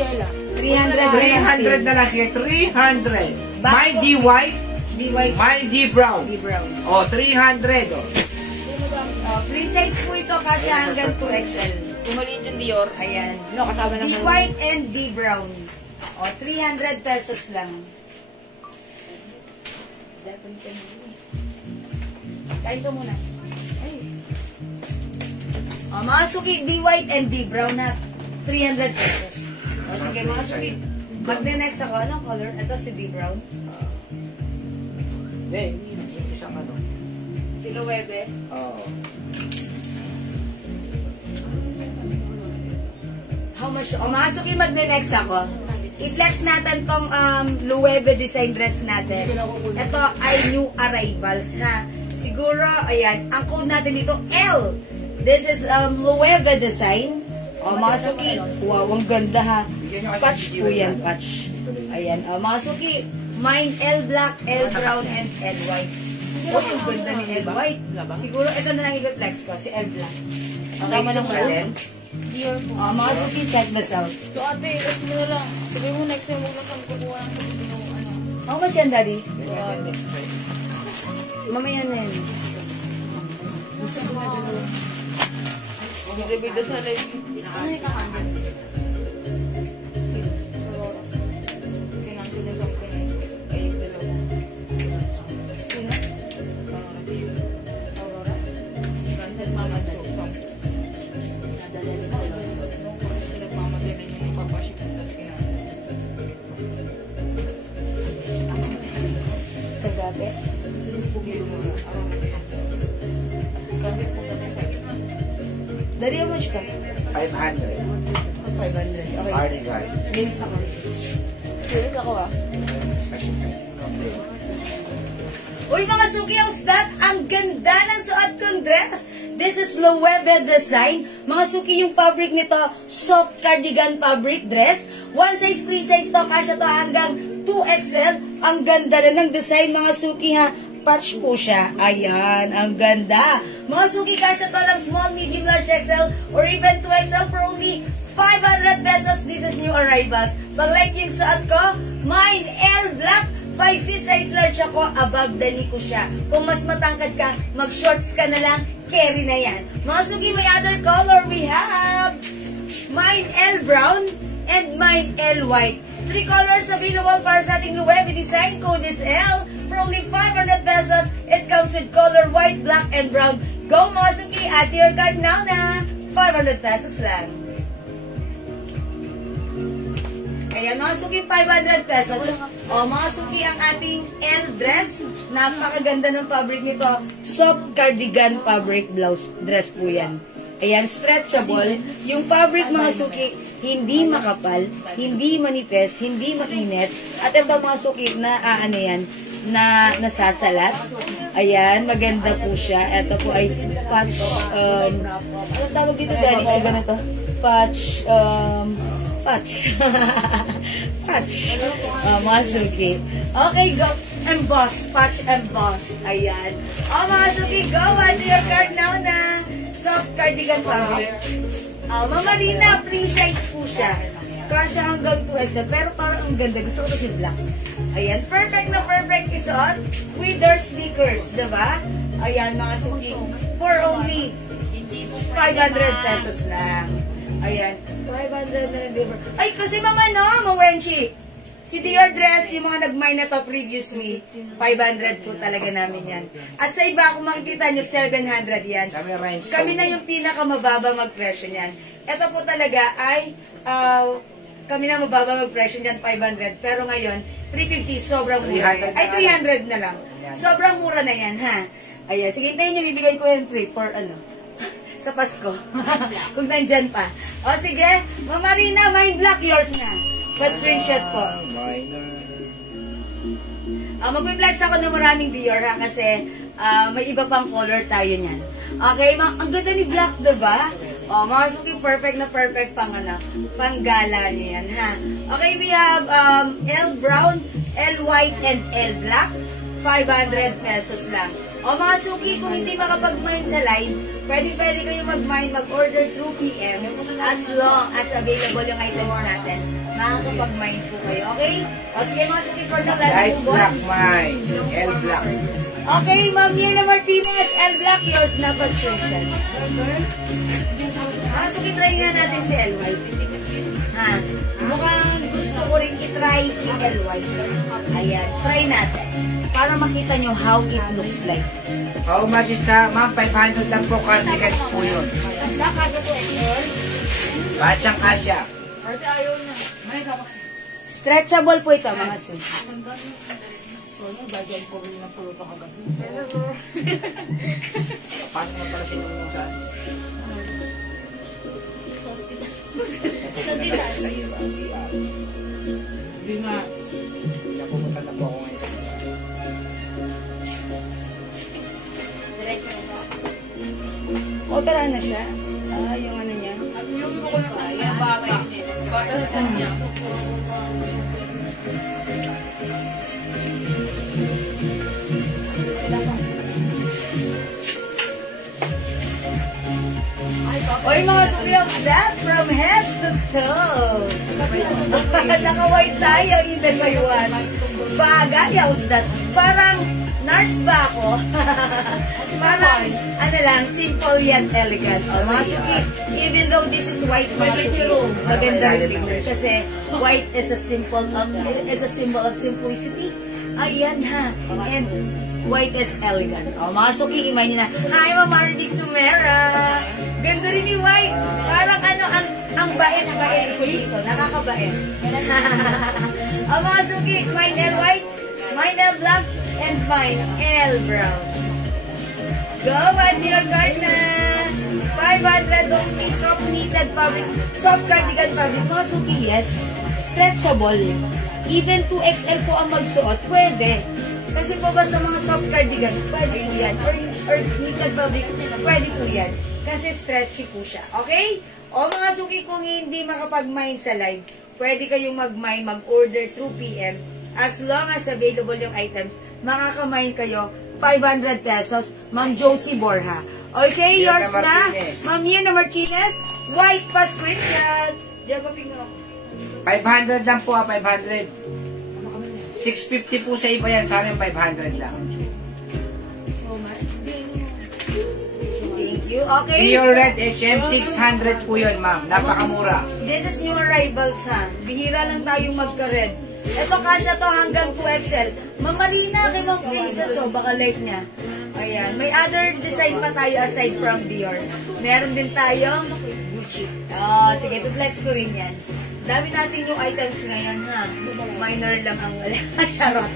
300 300 na lang siya. 300. Back My to- D white, Di white, my D brown. di brown. O, 300. O. Free size po ito, kasi hanggang 2XL. Yung maliit yung Dior. Ayan. No, kasama D white and D brown. O, 300 pesos lang. Kain ko muna. Ay. O, mga suki, D white and D brown na 300 pesos. O, sige, mga suki. Magne-next ako. Anong color? Ito si D brown. Hindi, isang ano. Si Luwebe. Oo. How much? O, mga suki, magne-next ako. I-flex natin tong Luwebe design dress natin. Ito ay new arrivals, ha? Siguro, ayan, ang code natin dito, L. This is Luwebe design. O, mga suki, wow, ang ganda, ha? Patch po yan, patch. Ayan, mga suki, mine L black, L brown, and L white. O, ang ganda ni L white. Siguro, ito na lang i-flex ko, si L black. Okay, Anong natin? Dior po. mga suki, check this out. So ate, rest mo na lang. Sabi mo next time, huwag na kang kukuha ng ano. How much yan, Daddy? Mamaya na yan. Bida-bida sa live. Ay, nakahan. Kinansel yung sabi ko na kayo dalawa. Sino? Aurora. Cancel mama joke. Nagmamadali rin yung ipapaship ko tapos kinansel. Sa gabi? Pumilo mo na. Cancel po kasi sa Daddy, how much ka? 500. 500. Okay. Cardigan. Linis ako. Serious ako ah. Uy, mga suki, how's that? Ang ganda ng suot kong dress. This is Loewe design. Mga suki, yung fabric nito, soft cardigan fabric dress. One size, free size to. Kasya to hanggang 2XL. Ang ganda rin ng design, mga suki, ha. Patch po siya. Ayan, ang ganda. Mga suki, kasya to lang small, medium, large XL, or even 2XL for only 500 pesos. This is new arrivals. Pag like yung suot ko, mine L black. 5 feet size large ako, above the knee ko siya. Kung mas matangkad ka, mag-shorts ka na lang, carry na yan. Mga sugi, may other color. We have mine L brown and mine L white. 3 colors available para sa ating Loewe design. Code is L. For only 500 pesos, it comes with color white, black, and brown. Go mga sugi, add your card now na 500 pesos lang. Ayan, mga suki, 500 pesos. O, mga suki, ang ating L dress. Napakaganda ng fabric nito. Soft cardigan fabric blouse dress po yan. Ayan, stretchable. Yung fabric, mga suki, hindi makapal, hindi manipis, hindi mainit. At ito, mga suki, na ano yan, na nasasalat. Ayan, maganda po siya. Ito po ay patch, ano tawag dito, Daddy? Sa ganito? Patch, patch. Patch. Mga suki. Okay, go. Embossed. Patch embossed. Ayan. Mga suki, go. Add to your card now na soft cardigan fabric. Mama Rina, free size po siya. Kasha hanggang 2XL. Pero parang ang ganda. Gusto ko ito si black. Ayan. Perfect na perfect isuot with their sneakers. Diba? Ayan, mga suki. For only 500 pesos lang. Ayan. 500 na nag-deliver. Ay, kasi mga Mawenchi. Si Dior Dress, yung mga nag-mine na to previously, 500 po talaga namin yan. At sa iba, kung makikita nyo, 700 yan. Kami na yung pinakamababa mag-presyo niyan. Ito po talaga ay, kami na mababa mag-presyo niyan, 500. Pero ngayon, 350, sobrang mura. Ay, 300 na lang. Sobrang mura na yan, ha? Ayan, sige, hintayin nyo, bibigay ko yan free for ano? Sa Pasko. Kung nandyan pa. O, sige, Mama Rina, my black, yours na. Pa-screenshot po. Mag-flex ako ng maraming Dior ha, kasi may iba pang color tayo niyan. Okay, ang ganda ni black, diba? Mga suki, perfect na perfect pang panggala niyo yan ha. Okay, we have L brown, L white, and L black. 500 pesos lang. Mga suki, kung hindi makapag-mine sa live, pwede kayo mag-mine, mag-order through PM as long as available yung items natin. Makakapag-mine po kayo. Okay? Sige mga suki, for the last light move on. black mine. L black. Okay, Ma'am Mirna Martinez, L black, yours na pa special. Mga suki, try nga natin si L white. Ha? Mukhang gusto ko rin i-try si L white. Ayan, try natin. Para makita nyo how it looks like. How much is ma'am? 500 lang po, cardigans po yun. Batsang kasya. Ate, ayaw na. Stretchable po ito, mga sus. Paano mo pala sinungusan? Sa iyo, hindi nga. Napupunta na po ako ngayon sa Opera na siya. Yung ano niya. Yung ko ng bata. Bata sa kanya. Oy mga sukyok, that from head to toe. Naka-white tayo, even by one. Bagay, how's that? Parang nurse ba ako? Parang, ano lang, simple yet elegant. Mga suki, even though this is white, maganda rin tingnan. Kasi white is a symbol of simplicity. Ayan ha. And white is elegant. Mga suki, imay nyo na, hi, Mama Rick Sumera. Ganda rin ni white. Parang ano, ang bait-bait ko dito. Nakakabait. Mga suki, mine L white, mine L black, and mine L brown. Go, add your card na. 500 only soft knitted fabric, soft cardigan fabric. Mga suki, yes, stretchable. Even 2XL po ang magsuot, pwede. Kasi po basta mga soft cardigan, pwede po yan. Or knitted fabric, pwede po yan. Kasi stretchy po siya. Okay? O mga suki, kung hindi makapag-mine sa live, pwede kayong mag-mine, mag-order through PM. As long as available yung items, makaka-mine kayo 500 pesos. Ma'am Josie Borja. Okay, yours na. Ma'am Mirna Martinez, white pa screenshot. Diyan pa pingo. 500 lang po 500. 650 po sa iba yan, sa amin 500 lang. Thank you. Okay. Dior Red HM, 600 po yun, ma'am. Napakamura. This is new arrivals, ha. Bihira lang tayong magka-red. Ito, kasya to hanggang 2XL. Mamarina kay Ma'am Princess, baka like niya. Ayan. May other design pa tayo aside from Dior. Meron din tayong Gucci. Sige, flex ko rin yan. Dami natin yung items ngayon, ha. Minor lang ang wala. Charot.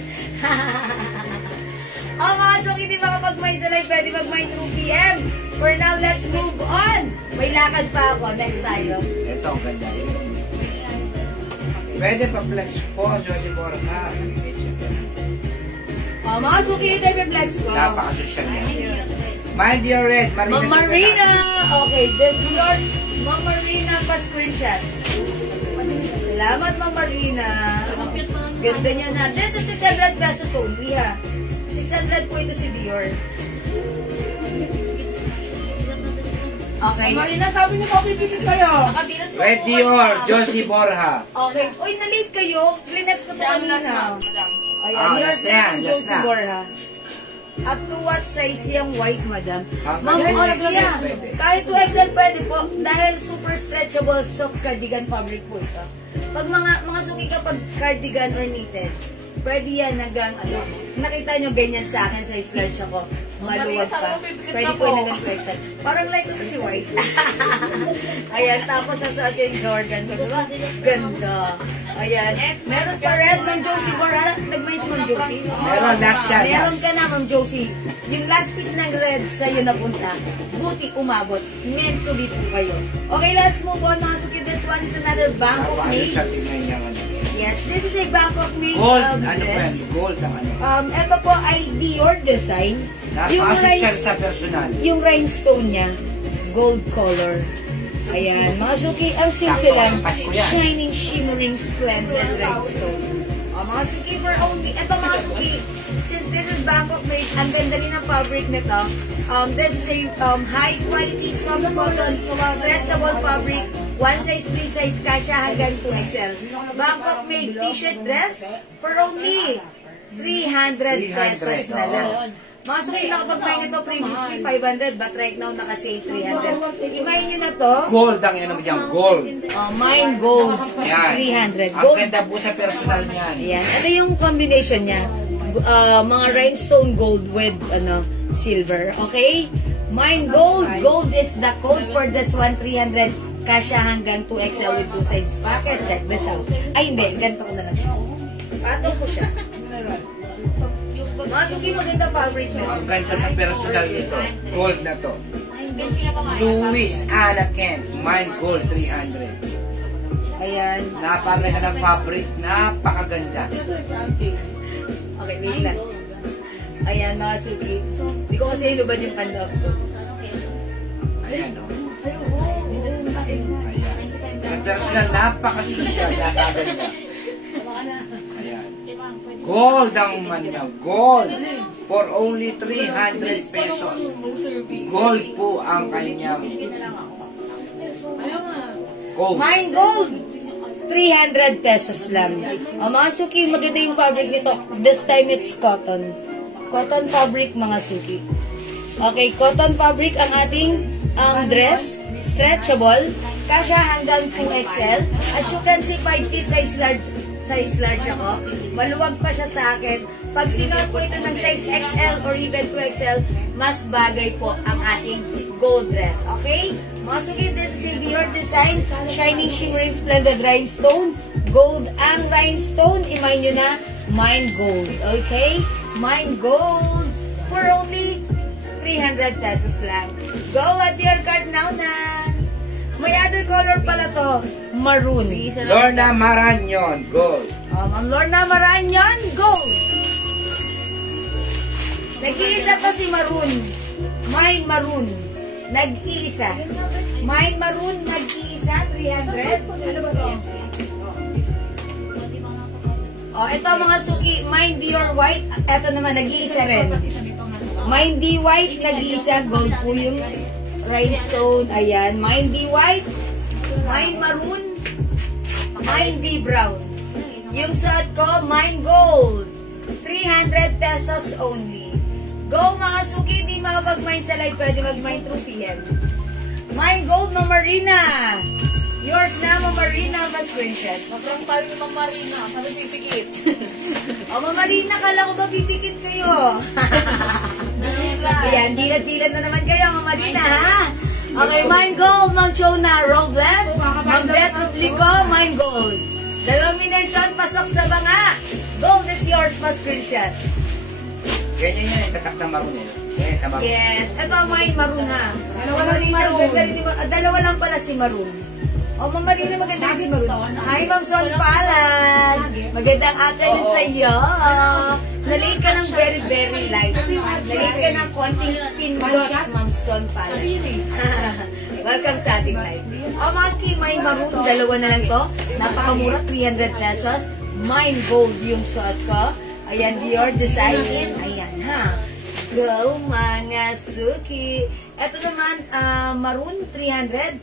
Mga so hindi makapag-mine sa live, pwede mag-mine through PM. For now, let's move on. May lakad pa ako. Next tayo. Ito, ang ganda. Pwede pa flex po, Josie Borja. Mga suki ito yung flex ko. Napaka-social niya. Mind your red, Marina. Ma'am Marina! Okay, this is your Ma'am Marina pa-screenshot. Salamat, Ma'am Marina. Ganda niya na. This is 600 pesos only, ha. 600 po ito si Dior. Okay. Marina, sabi niyo pipikit kayo. Red Dior, Josie Borja. Okay. Uy, na-late kayo. Klinex ko ito kanina. Ayan, last na yan, last Josie na. Borja. Up to what size yung white, madam? Hanggang Ma'am, 2XL siya. pwede. Kahit 2XL pwede po. Dahil super stretchable soft cardigan fabric po ito. Pag mga suki kapag cardigan or knitted, pwede yan hanggang, nakita nyo ganyan sa akin sa large ako. Maluwag pa. Pwede po yun hanggang 2XL. Parang like ito si white. Ayan, tapos sa akin Jordan. Diba? Ganda. Ayan. Meron pa red, Ma'am Josie Borja. Nag-mais Ma'am Josie? Meron, last siya. Meron ka na, Ma'am Josie. Yung last piece ng red sa'yo napunta. Buti umabot. Meant to be po kayo. Okay, let's move on mga suki. This one is another Bangkok made. Napaka-social tingnan niya. Yes, this is a Bangkok made Gold, ano pa yan? dress. Gold ang ano. Ito po ay Dior design. Napaka-social sa personal. Yung rhinestone niya, gold color. Ayan, mga suki, ang simple lang. Pasko yan. Shining, shimmering, splendid rhinestone. Mga suki for only, ito mga suki, since this is Bangkok made, ang ganda rin ng fabric nito. This is a high quality soft cotton, stretchable fabric, one size, free size, kasha hanggang 2XL. Bangkok made t-shirt dress for only 300 pesos na lang. Mga suki na kapag may nito previously 500 but right now naka-sale 300. Imayin nyo na to. Gold ang ano dyan, gold. Mine gold. Yan. 300. Ang Gold. ganda po sa personal niyan. Ayan. Ito yung combination niya. Mga rhinestone gold with silver. Okay? Mine gold. Gold is the code for this one. 300. Kasha hanggang 2XL with 2 sides packet. Check this out. Ay, hindi. Ganito ko na lang siya. Patong ko siya. Mga suki, maganda fabric na. Ang ganda sa personal nito. Gold na to. Louis Anna Kent. Mine gold 300. Ayan. Napakaganda ng fabric. Napakaganda. Okay, wait lang. Ayan, mga suki. Hindi ko kasi hinubad yung panloob ko. Ayan o. Ayan. Sa personal, napaka-social. Napakaganda. Ayan. Gold ang man niya. Gold. For only 300 pesos. Gold po ang kanyang gold. Mine gold! 300 pesos lang. Mga suki, maganda yung fabric nito. This time it's cotton. Cotton fabric, mga suki. Okay, cotton fabric ang ating dress. Stretchable. Kasya hanggang 2XL. As you can see, 5 feet size large ako. Maluwag pa siya sa akin. Pag sinuot po ito ng size XL or even 2XL, mas bagay po ang ating gold dress. Okay? Mga suki, this is a Dior design. Shining, shimmering, splendid rhinestone. Gold ang rhinestone. Imay nyo na, mine gold. Okay? Mine gold. For only 300 pesos lang. Go at your card now na. May other color pala to. Maroon. Lorna Maranyon, gold. Ma'am Lorna Maranyon, gold. Nag-iisa to si Maroon. Mine Maroon. Nag-iisa. Mine Maroon, nag-iisa. 300. Ano ba to? Ito mga suki. Mine Dior White. Ito naman, nag-iisa rin. Mine D White, nag-iisa. Gold po yung rhinestone. Ayan. Mine D White. Mine Maroon. Mine D Brown. Yung suot ko, mine gold. 300 pesos only. Go mga suki, di makapag-mine sa live, pwede mag-mine through PM. Mine gold, Ma'am Marina. Yours na, Ma'am Marina, mas screenshot. Magrang tayo ni Ma'am Marina, sabi pipikit. Ma'am Marina, kala ko ba pipikit kayo? Ayan, dilat-dilat na naman kayo, Ma'am Marina, ha? Okay, mine gold, Ma'am Chona Robles, Ma'am Beth Rublico, mine gold. Dalawang minensyon, pasok sa banga. Gold is yours, mas screenshot. Ganyan yan, tatak ng maroon eh. Yes, sa maroon. Yes, ito mine maroon ha. Dalawa lang pala si maroon. O, Ma'am Marina, magandang si Maroon. Hi, Ma'am Son Palad. Magandang afternoon sa iyo. Nalate ka ng very, very light. Nalate ka ng konting pindot, Ma'am Son Palad. Welcome sa ating live. O, mga may Maroon, dalawa na lang to. Napakamura, 300 pesos. Mine gold yung suot ko. Ayan, Dior design in. Ayan, ha. Go, mga suki. Ito naman, maroon 300,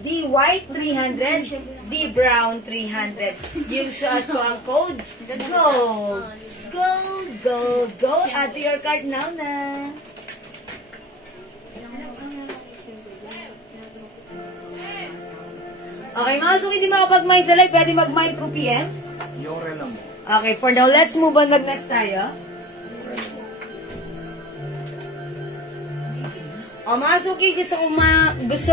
D white 300, D brown 300. Yung suot ko ang code. Go! Go, go, go. Add to your cart now na. Okay, mga suki, hindi makapag-mine sa live. Pwede mag-mine through PM? Yung relo mo. Okay, for now, let's move on. Mag-next tayo. O, mga suki, gusto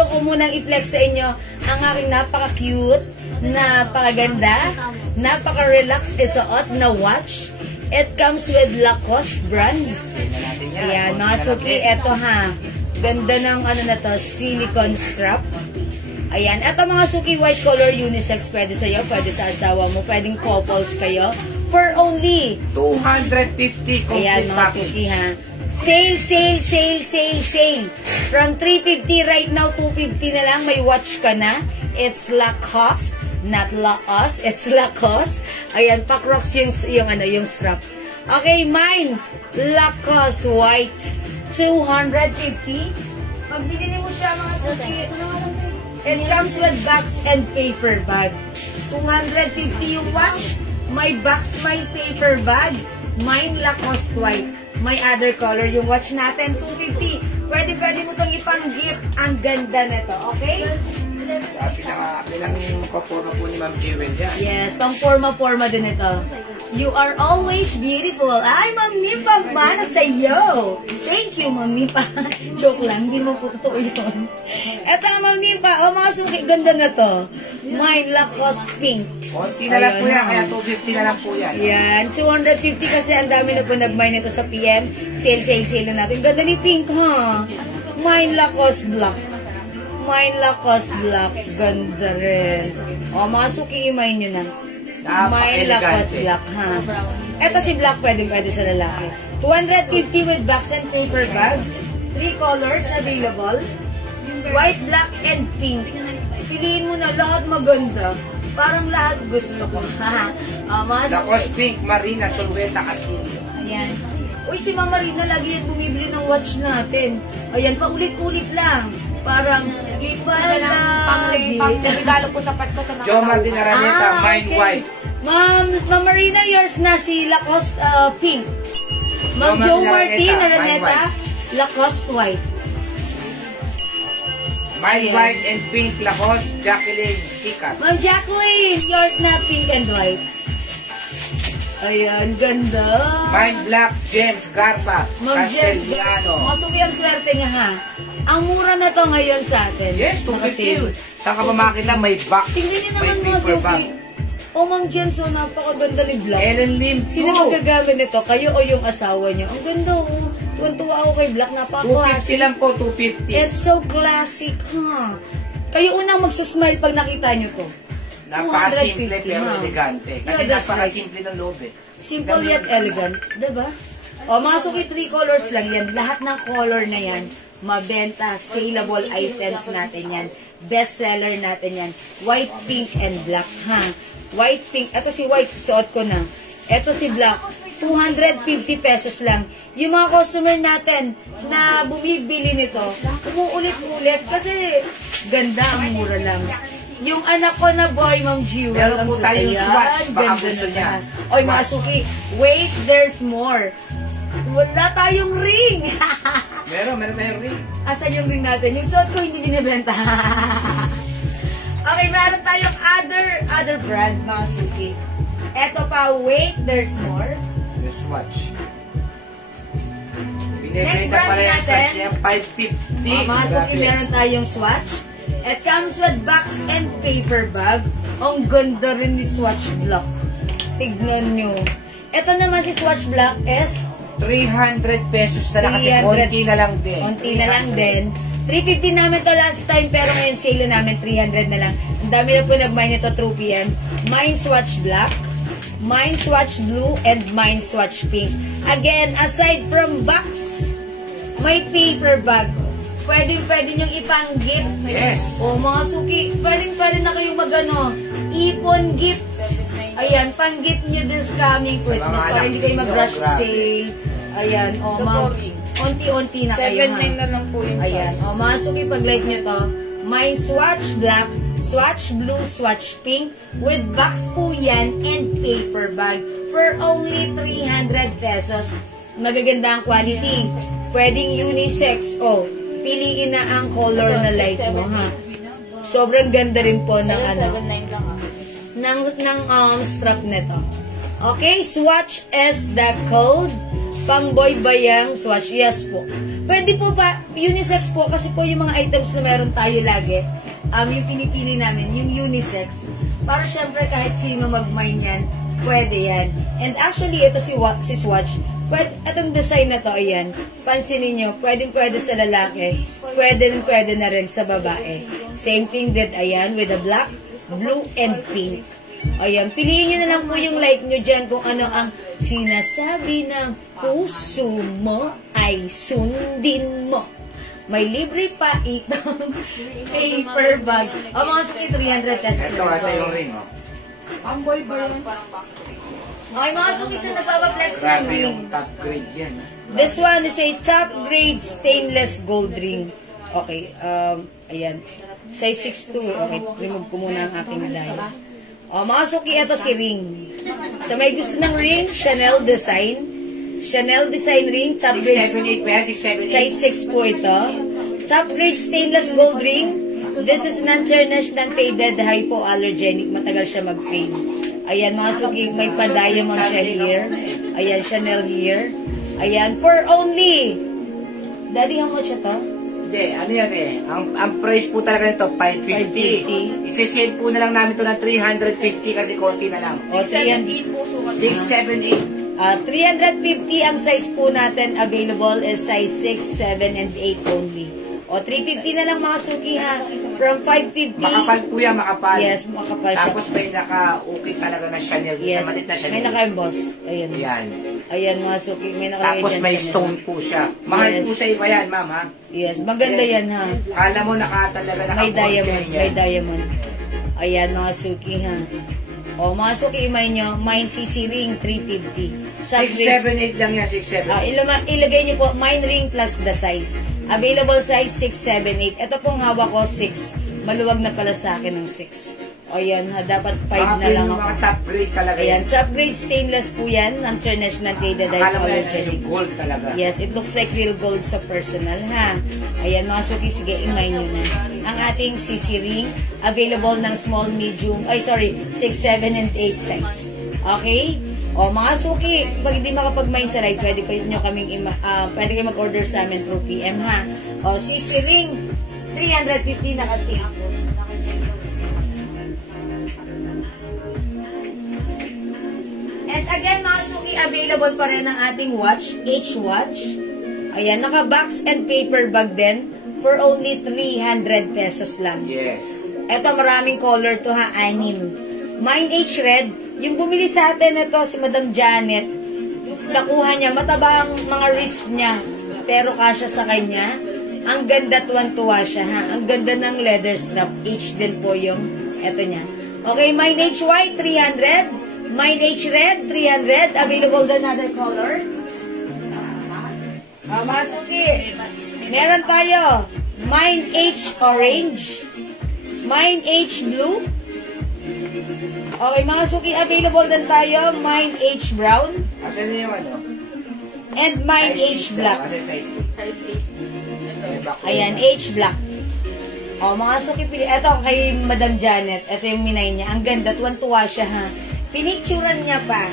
ko munang i-flex sa inyo ang aking napaka-cute, napakaganda, napaka-relax isuot na watch. It comes with Lacoste brand. Ayan, mga suki, eto ha. Ganda ng ano na to, silicone strap. Ayan, eto mga suki, white color unisex. Pwede sa'yo, pwede sa asawa mo, pwedeng couples kayo. For only 250 complete ayan, mga package. suki ha. Sale, sale, sale, sale, sale. From 350 right now, 250 na lang. May watch ka na. It's Lacoste. Not Laos. It's Lacoste. Ayan, pa-crocs yung strap. Okay, mine. Lacoste white. 250. Pag binili mo siya, mga suki, it comes with box and paper bag. 250 yung watch. May box, may paper bag. Mine Lacoste white. May other color yung watch natin, 250. Pwede mo itong ipang-gift. Ang ganda nito, okay? Pinang makaporma po ni Ma'am Jewel yan. Yes, pang forma-forma din ito. You are always beautiful. Ay, Ma'am Nipa, mana sa iyo. Thank you, Ma'am Nipa. Joke lang, hindi mo po totoo yun. Eto na, Ma'am Nipa. O, mga suki, ganda na to. Mine Lacoste pink. Konti na lang po yan, kaya 250 na lang po yan. Yan, 250 kasi ang dami na po nag-mine ito sa PM. Sale, sale, sale na natin. Ganda ni pink, ha? Mine Lacoste black. Mine Lacoste black. Ganda rin. O, mga suki, i-mine nyo na. Mine Lacoste black, ha? Ito si black, pwede sa lalaki. 250 with box and paper bag. 3 colors available. White, black, and pink. Piliin mo na lahat maganda. Parang lahat gusto ko. Lacoste pink, Marina, Solveta, Castillo. Ayan. Uy, si Ma'am Marina lagi yan bumibili ng watch natin. Ayan, paulit-ulit lang. Parang, palagi. Pang-regalo po sa Pasko sa mga Jo Martin Araneta, mine white. Ma'am Marina, yours na si Lacoste pink. Ma'am Jo Jo Martin Martin Araneta, Lacoste white. Mine white and pink, Lacoste, Jacqueline Sikat. Ma'am Jacqueline, yours na pink and white. Ayan, ganda. Mine black, James Garpa, Ma'am James, Castellano. masuki ang swerte niya ha. Ang mura na to ngayon sa atin. Yes, 250. Nakasale. Saan ka ba makita? May box, Tingnan niyo may naman mga paper bag. suki. O Ma'am James, oh, napakaganda ni Black. Ellen Lim, Sino magagamit nito? Kayo o yung asawa niyo? Ang ganda, oh. Tuwan-tuwa ako kay Black. 250 Napaka-classic. lang po, 250. It's so classic, ha? Kayo unang magsusmile pag nakita niyo to. Napaka-simple 250, pero ha? elegante. Kasi Yeah, that's napaka-simple ng loob eh. Simple yet elegant, diba? O, mga suki, 3 colors lang yan. Lahat ng color na yan, mabenta, saleable items natin yan. Best seller natin yan. White, pink, and black, ha? White, pink. Ito si white, suot ko na. Ito si black, 250 pesos lang. Yung mga customer natin na bumibili nito, umuulit-ulit kasi ganda, ang mura lang. Yung anak ko na boy, Ma'am Jewel. Meron po tayong swatch, baka Ganda gusto na niya. yan. Oy, mga suki, wait, there's more. Wala tayong ring. Meron tayong ring. Asan yung ring natin? Yung suot ko hindi binibenta. Okay, meron tayong other brand, mga suki. Eto pa, wait, there's more. Yung swatch. Next Binibenta brand pala yung natin. swatch niya, 550. Mga suki, Grabe. meron tayong swatch. It comes with box and paper bag. Ang ganda rin ni Swatch Black. Tignan nyo. Ito naman si Swatch Black is 300 pesos na lang kasi 300. konti na lang din. Konti na lang din. 350 namin to last time, pero ngayon sale namin 300 na lang. Ang dami na po nag-mine ito through PM. Mine Swatch Black, Mine Swatch Blue, and Mine Swatch Pink. Again, aside from box, may paper bag. Pwede nyong ipang-gift. Yes. O mga suki, pwede na kayong mag-ano, ipon gift. Ayan, pang-gift nyo this coming Christmas para hindi kayo mag-rush sale. Ayan, o unti-unti na kayo. 7.9 na lang po yung ayan, size. o mga suki, pag-like nyo to, Mine Swatch Black, Swatch Blue, Swatch Pink, with box po yan and paper bag for only 300 pesos. Magaganda ang quality. Pwedeng unisex. O, piliin na ang color na like mo, ha. Sobrang ganda rin po ng ano. 7.9 lang ng strap nito. Okay, Swatch is the code. Pang-boy bayang Swatch. Yes po. Pwede po pa, unisex po, kasi po yung mga items na meron tayo lagi, yung pinipili namin, yung unisex. Para syempre kahit sino mag-mine yan, pwede yan. And actually, ito si Swatch, itong design na to, ayan, pansinin nyo, pwede sa lalaki, pwede na rin sa babae. Same thing din, ayan, with the black, blue, and pink. Ayan, piliin nyo na lang po yung like nyo dyan kung ano ang sinasabi ng puso mo ay sundin mo. May libre pa itong paper bag. O mga suki, 300 pesos. Ito yung ring, oh. Ang boy ba yun? Okay, mga suki, sa nagpapaflex ng Grabe ring. yung top grade yan. This one is a top grade stainless gold ring. Okay, ayan. Size 6'2". Okay, remove ko muna ang aking dial. O, mga suki, ito si ring. Sa may gusto ng ring, Chanel design. Chanel design ring, top grade. 678 pa, 678. Size 6 po ito. Top grade stainless gold ring. This is non-tarnished, non-faded, hypoallergenic. Matagal siya mag-fade. Ayan, mga suki, may pa-diamond siya here. Ayan, Chanel here. Ayan, for only. Daddy, how much ito? Hindi, ano yan eh. Ang price po talaga nito, 550. Isi-sale po na lang namin ito ng 350 kasi konti na lang. O, 6.7.8 po sukat. 678. 350 ang size po natin. Available is size 6, 7, and 8 only. O, 350 na lang mga suki, ha. From 550. Makapal po yan, makapal. Yes, makapal siya. Tapos may naka-okay talaga na Chanel. Yes, Sa malit na Chanel. may naka-emboss. Ayan. Yan. Ayan mga suki, may nakalagay Tapos dyan may Chanel. stone po siya. Mahal Yes. po sa iba yan, ma'am, ha? Yes, maganda yan, ha. Kala mo talaga May diamond, yan. may diamond. Ayan mga suki, ha. O, mga suki, imay nyo, Mine CC ring, 350. 678 lang yan, 678. Ilagay nyo po, Mine ring plus the size. Available size 6, 7, 8. Ito pong hawak ko, 6. Maluwag na pala sa akin ng 6. O yan, ha, dapat 5 na lang ako. Mga top grade talaga Ayan, yan. top grade stainless po yan. Non-tarnished, non-faded, Akala mo yan, hypoallergenic. gold talaga. Yes, it looks like real gold sa personal, ha? Ayan, mga suki, sige, imay nyo na. Ang ating CC ring, available ng small, medium, 6, 7, and 8 size. Okay? O, mga suki, pag hindi makapag-mine sa live, pwede kayo mag-order sa amin through PM, ha? O, CC ring, 350 na kasi. And again, mga suki, available pa rin ang ating watch, H-Watch. Ayan, naka-box and paper bag din for only 300 pesos lang. Yes. Ito, maraming color to, ha, 6. Mine H-Red, yung bumili sa atin ito, si Madam Janet, nakuha niya, mataba ang mga wrist niya, pero kasya sa kanya. Ang ganda, tuwan-tuwa siya, ha. Ang ganda ng leather strap. H din po yung, eto niya. Okay, Mine H White, 300. Mine H Red, 300. Available din another color. Masuki. Meron tayo. Mine H Orange. Mine H Blue. Okay, mga suki, available din tayo. Mine H Brown. Asan yung ano? And Mine H Black. Asan size Size 8. Ayan, H Black. O, mga suki, eto kay Madam Janet. Ito yung minay niya. Ang ganda, tuwan-tuwa siya, ha. Pinicturan niya pa.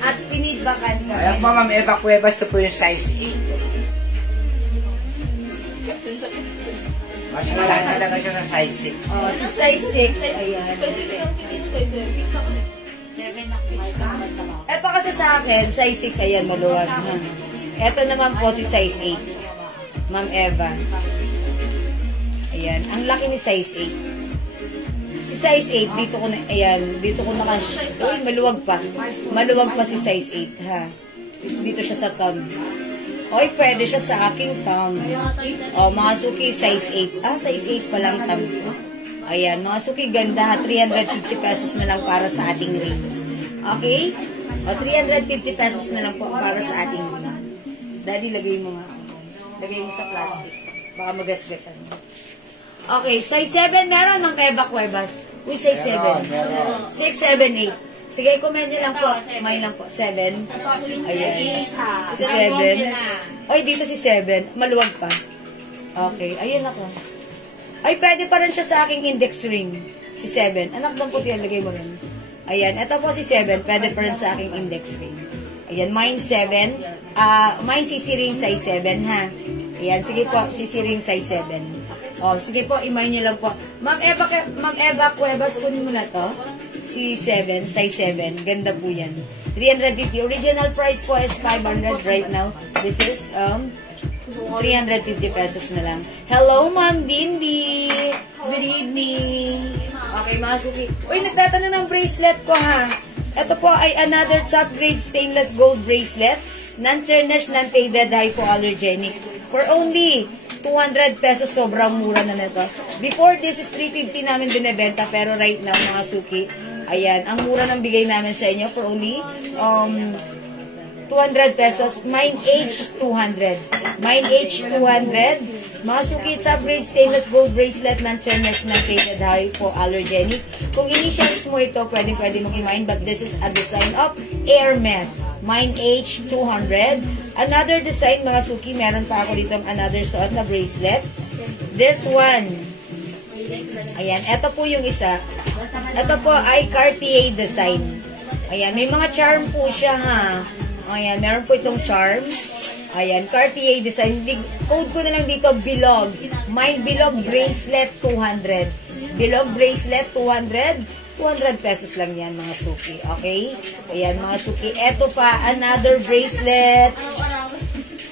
At pinidbakan ka. Ayan po, Ma'am Eva Cuevas, ito po yung size 8. Mas malaki talaga siya sa size 6. O, sa size 6. Ayan. Size 6 lang si 6 ako. 7 ako. Ito kasi sa akin, size 6. Ayan, maluwag, ha. Ito naman po si size 8. Ma'am Eva. Ayan. Ang laki ni size 8. Si size 8, dito ko na, ayan, dito ko naka, uy, maluwag pa. Maluwag pa si size 8, ha. Dito siya sa thumb. Oy, pwede siya sa aking thumb. O, mga suki, size 8. Ah, size 8 pa lang thumb ko. Ayan, mga suki, ganda ha. 350 pesos na lang para sa ating ring. Okay? O, 350 pesos na lang po para sa ating ring. Daddy, lagay mo nga. Lagay mo sa plastic. Baka magasgasan mo. Okay, size 7 meron ng Eva Cuevas. Uy, size 7. 6, 7, 8. Sige, comment nyo lang po. May lang po. 7. Ayan. Si 7. Ay, dito si 7. Maluwag pa. Okay. Ayan ako. Ay, pwede pa rin siya sa aking index ring. Si 7. Anak bang puti yan? Lagay mo rin. Ayan. Ito po si 7. Pwede pa rin sa aking index ring. Ayan. Mine 7. Mine CC ring size 7, ha? Ayan. Sige po. CC ring size 7. Oh, sige po. Imay nyo lang po. Ma'am Eva Cuevas, kunin mo na to. Si 7, size 7. Ganda po yan. 350. Original price po is 500 right now. This is 350 pesos na lang. Hello, Ma'am Dindy. Good evening. Okay, mga suki. Uy, nagtatanong ng bracelet ko, ha. Ito po ay another top grade stainless gold bracelet. Non-tarnished, non-faded, hypoallergenic. For only 200 pesos, sobrang mura na nito. Before this is 350 namin binibenta, pero right now, mga suki, ayan, ang mura ng bigay namin sa inyo for only 200 pesos. Mine H 200. Mine H 200. Mga suki, top grade stainless gold bracelet ng tarnished, non-faded, hypoallergenic. Kung initials mo ito, pwede mong i-mine, but this is a design of Hermes. Mine H 200. Another design, mga suki, meron pa ako dito another suot na bracelet. This one. Ayan, ito po yung isa. Ito po ay Cartier design. Ayan, may mga charm po siya, ha. Ayan, meron po itong charm. Ayan, Cartier design. Code ko na lang dito, Bilog. Mine Bilog bracelet 200. Bilog bracelet 200. 200 pesos lang yan, mga suki. Okay? Ayan, mga suki. Ito pa, another bracelet.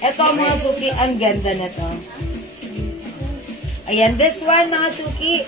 Ito, mga suki, ang ganda na to. Ayan, this one, mga suki,